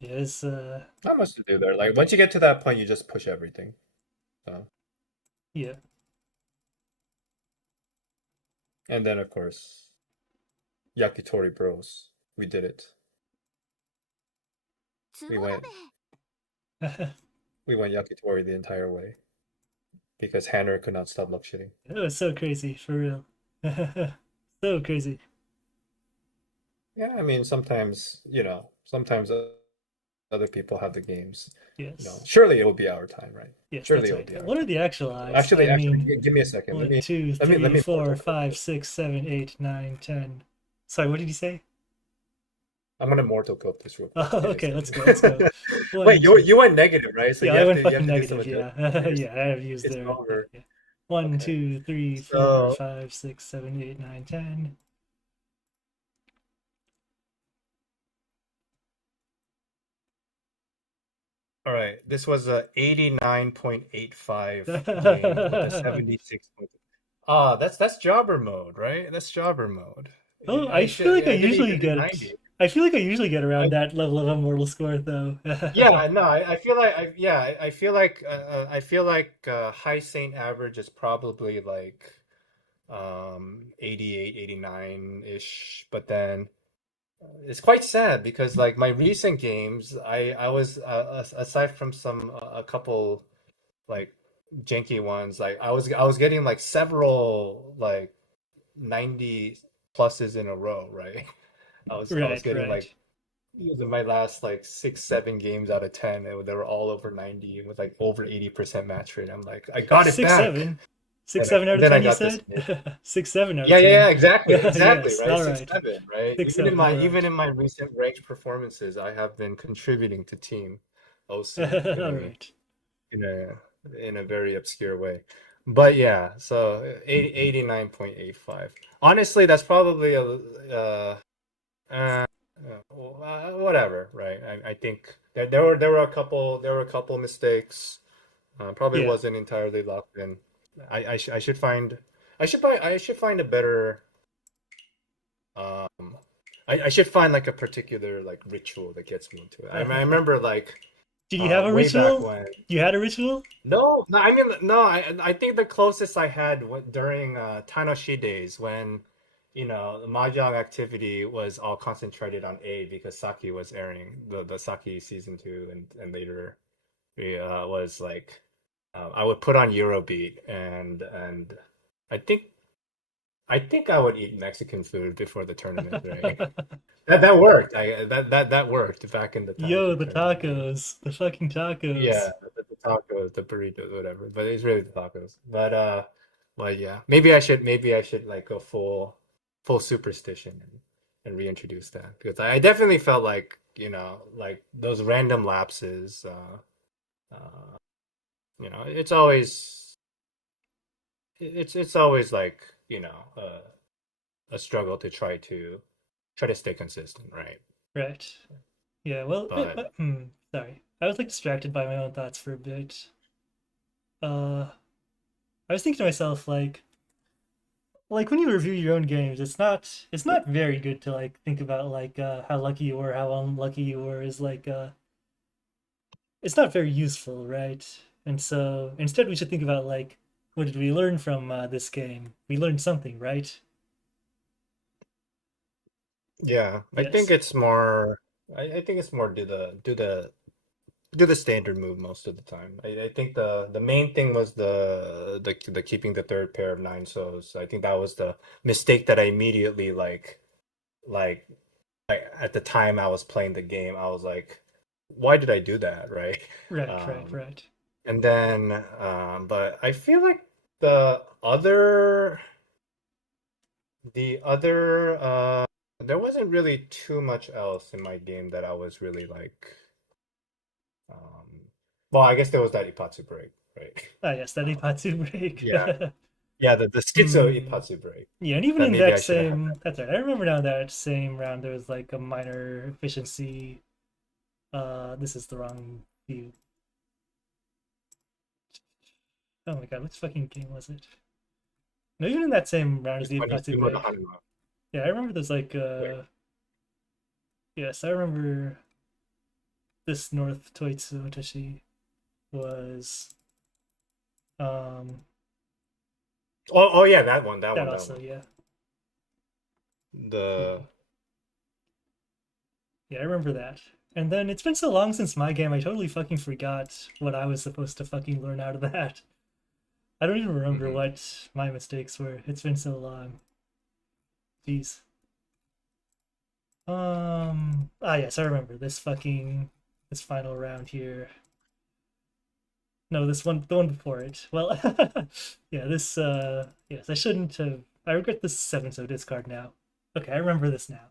yeah, Not much to do there. Like once you get to that point, you just push everything. So, yeah. and then of course, yakitori bros. We did it. つぼ We 鍋 went we went yakitori the entire way because Hanner could not stop luck shitting. That was so crazy, for real. So crazy. Yeah, I mean sometimes other people have the games. Yes. Surely it will be our time, right? Yes, Surely that's it will right. be our What are time. the actual odds? I Actually, mean, give me a second. Let one, me two, let me let three, me mortal four, code five, this. 6, 7, 8, 9, 10. Sorry, what did you say? I'm gonna mortal code this real quick. Oh, Give me a okay, let's second. go. Let's go. One, Wait, you two. you went negative, right? So Yeah, you I have went to you fucking have to do some negative. adjustment. Yeah, Okay, yeah, I have used it's there. Yeah, over. yeah. One, Okay. two, three, four, So, five, 6, 7, 8, 9, 10. all right. This was a 89.85 game with a 76. That's jobber mode, right? That's jobber mode. Oh, I should I didn't even do 90. I feel like I usually get I around that level of immortal score though. Yeah, no, I feel like I feel like high Saint average is probably like 88, 89-ish, but then it's quite sad because like my recent games, I was aside from some a couple like janky ones, like I was getting like several like 90 pluses in a row, right? I was Right, getting right. like in my last like 6, 7 games out of 10, they were all over 90 with like over 80% match rate. I'm like, I got it Six, back. seven. Six, And I, seven out and of then I 10, you got this said? game. 6, 7 out of Yeah, yeah, 10. yeah, exactly, Yes, right? all Six, right. seven, right? Six, Even in seven, my all even right. in my recent ranked performances, I have been contributing to Team OC All right. in a very obscure way. But yeah, so 89.85. Honestly, that's probably uh, whatever, right? I think there were a couple mistakes. Probably Yeah. wasn't entirely locked in. I should find I should find a better um I should find like a particular like ritual that gets me into it. I remember like Did you have a way back ritual? when. You had a ritual? No, I mean no, I think the closest I had during Tanoshi days when the mahjong activity was all concentrated on A because Saki was airing the Saki season 2 and later was like I would put on Eurobeat and I think I think I would eat Mexican food before the tournament, right? That worked. That worked back in the times Yo, of the tournament. tacos, the fucking Yeah, tacos. the tacos, the burritos, whatever. But it's really the tacos. But yeah, maybe I should like go full superstition and reintroduce that because I definitely felt like like those random lapses. Uh, it's always like a struggle to try to stay consistent, right? Right. Yeah, well, But sorry. I was like distracted by my own thoughts for a bit. Uh, I was thinking to myself, like when you review your own games, it's not very good to like think about like how lucky you were, how unlucky you were is like it's not very useful, right? And so instead we should think about like what did we learn from this game? We learned something, right? yeah, I think Yes. it's more. I think it's more do the standard move most of the time. I think the main thing was the keeping the third pair of nine so's. I think that was the mistake that I immediately like at the time I was playing the game, I was like, why did I do that, right? Right, right, Um, right. and then but I feel like the other there wasn't really too much else in my game that I was really like um well, I guess there was that Ipatsu break, right? Ah, yes, that Um, Ipatsu break. yeah, yeah, the schizo Hmm. Ipatsu break Yeah, and even that in maybe that I should have had same, that. that's right. I remember now that same round there was like a minor efficiency. This is the wrong view. Oh my god, which fucking game was it? No, even in that same round as It's the when you Ipatsu sumo the break. Hanuma. Yeah, I remember there's like Wait. yes, I remember this North Toitsu Otoshi was um Oh yeah, that one, that that one, that also, one. yeah. The Hmm. Yeah, I remember that. And then it's been so long since my game, I totally fucking forgot what I was supposed to fucking learn out of that. I don't even remember mhm. what my mistakes were. It's been so long. Jeez. Yes, I remember this final round here. No, this one, the one before it. Well, yeah, yes, I shouldn't have. I regret this seven, so discard now. Okay, I remember this now.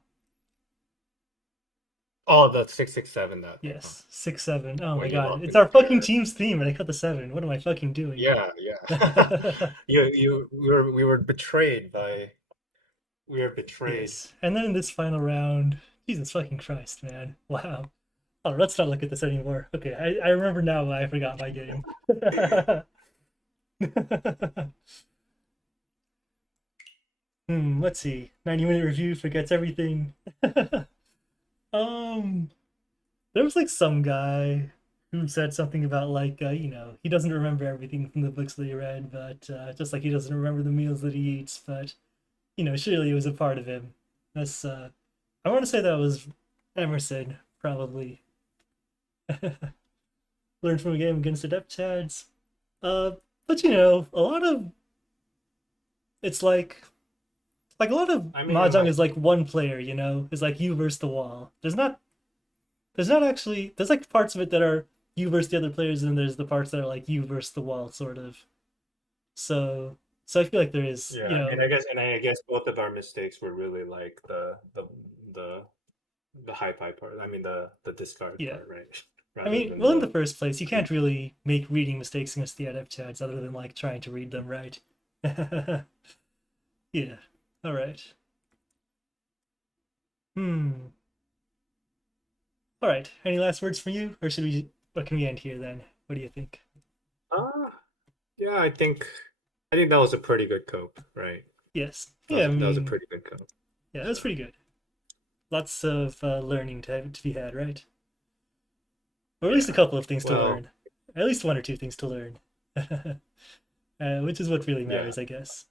Oh, the 667 that thing, huh? Yes, 6-7. Oh When my you god, lock it's in the our fucking pair. team's theme, and I cut the seven. What am I fucking doing? Yeah, yeah. We were betrayed by we were betrayed. Yes, and then in this final round, Jesus fucking Christ, man! Wow. Oh, let's not look at this anymore. Okay, I remember now why I forgot my game. Let's see. 90-minute review forgets everything. um, there was like some guy who said something about like he doesn't remember everything from the books that he read, but just like he doesn't remember the meals that he eats, but surely it was a part of him. That's I want to say that was Emerson probably learned from a game against adept chads. Uh, but a lot of it's like a lot of I mean, in mahjong my is like one player, is like you versus the wall. There's not actually there's like parts of it that are you versus the other players, and there's the parts that are like you versus the wall, sort of. So I feel like there is, yeah, and I guess both of our mistakes were really like the the high pie part. I mean the discard yeah. part, right? I Rather mean, than well, in the the first place, you can't really make reading mistakes against the adept chads other than like trying to read them right. Yeah. All right. Hmm. All right. Any last words from you, or should we? What can we end here then? What do you think? uh yeah, I think that was a pretty good cope, right? Yes. That Yeah. was I that was a mean, pretty good cope. yeah, that's So pretty good. Lots of learning to be had, right? Or at least a yeah. couple of things to Well, learn. At least one or two things to learn. Which is what really yeah. matters, I guess.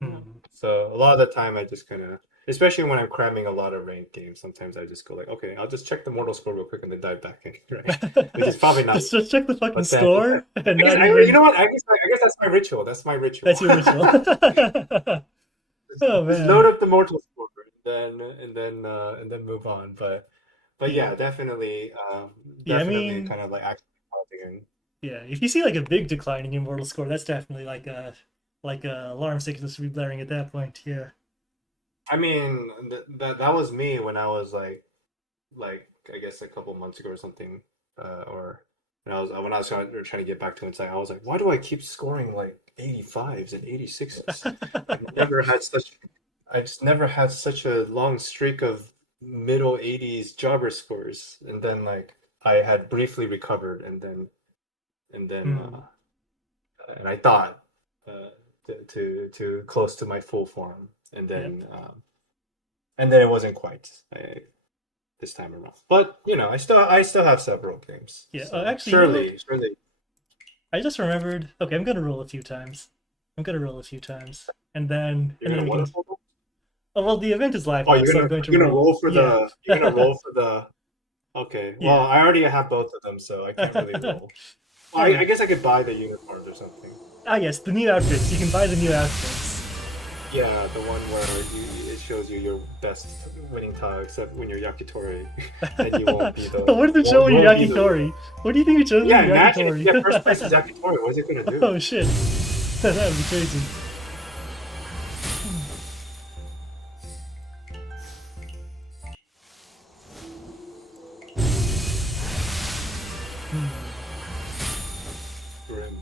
Yeah. Hmm. So a lot of the time I just kind of, especially when I'm cramming a lot of ranked games, sometimes I just go like, okay, I'll just check the mortal score real quick and then dive back in, right? Which is probably not. Just check the fucking But then, score and I guess, not you even. know what? I guess that's my ritual. That's my ritual. That's your ritual. Oh Just load man. up the mortal score and then move on. But Yeah. yeah, definitely, Yeah, I definitely mean, kind of like actually pausing and yeah, if you see like a big decline in your mortal score, that's definitely like a alarm signal should be blaring at that point. Yeah. I mean that was me when I was like I guess a couple months ago or something, or when I was trying to get back to Insight, I was like, why do I keep scoring like 85s and 86s? I've never had such I just never had such a long streak of middle 80s jobber scores, and then like I had briefly recovered, and then Hmm. and I thought to close to my full form, Yep. and then it wasn't quite this time around. But I still have several games, Yeah. so Actually, you know what? surely I just remembered. Okay, I'm gonna roll a few times. I'm gonna roll a few times, you're and then gonna we what? can. Oh well, the event is live Oh, now, so I'm going to you're gonna roll. roll for Yeah. the you're gonna roll for the okay. Well, Yeah. I already have both of them, so I can't really roll. Well, All I right. guess I could buy the unicorns or something. Ah, yes, the new outfits. You can buy the new outfits. Yeah, the one where it shows you your best winning tile, except when you're yakitori, then you won't be the What did it show when you you're won't be the yakitori? What do you think it shows when yeah. you're Imagine if you get first place yakitori? as yakitori, what is it gonna do? Oh shit. That would be crazy. Grim.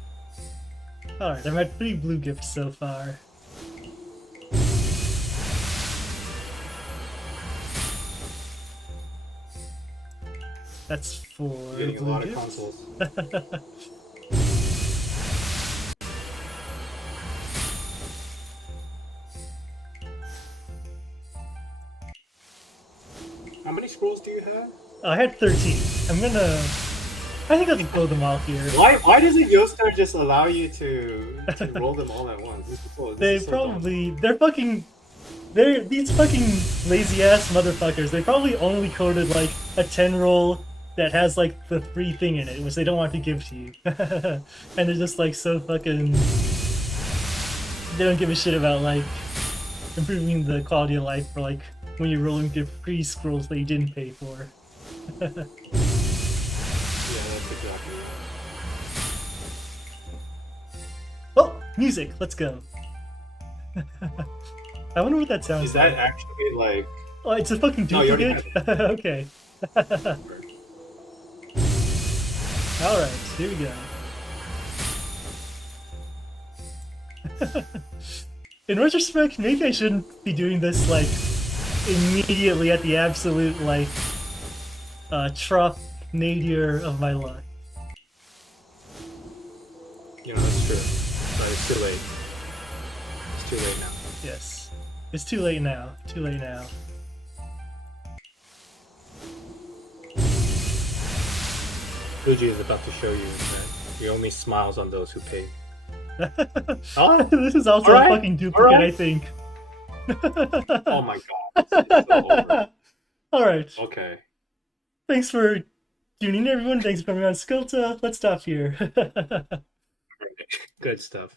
Alright, I'm at 3 blue gifts so far. That's 4 Getting a blue lot of gifts. consoles. How many scrolls do you have? I had 13. I think I'll just blow them all here. Why doesn't Yoster just allow you to roll them all at once? This is so dumb. These fucking lazy ass motherfuckers. They probably only coded like a 10 roll that has like the free thing in it, which they don't want to give to you. And they're just like so fucking. They don't give a shit about like improving the quality of life for like when you're rolling the free scrolls that you didn't pay for. Yeah, that's exactly right. Oh, music! Let's go. I wonder what that sounds Is that like. actually like? Oh, it's a fucking No, you already duplicate? had it. Okay. Alright, here we go. In retrospect, maybe I shouldn't be doing this, like, immediately at the absolute, like, trough nadir of my life. That's true. But it's too late. It's too late now. Yes. It's too late now. Too late now. Fuji is about to show you that he only smiles on those who pay. Oh, This is also alright, a fucking duplicate, alright. I think. Oh my god. It's so over. Alright. Okay. Thanks for tuning in, everyone. Thanks for coming on Skelta. Let's stop here. Good stuff.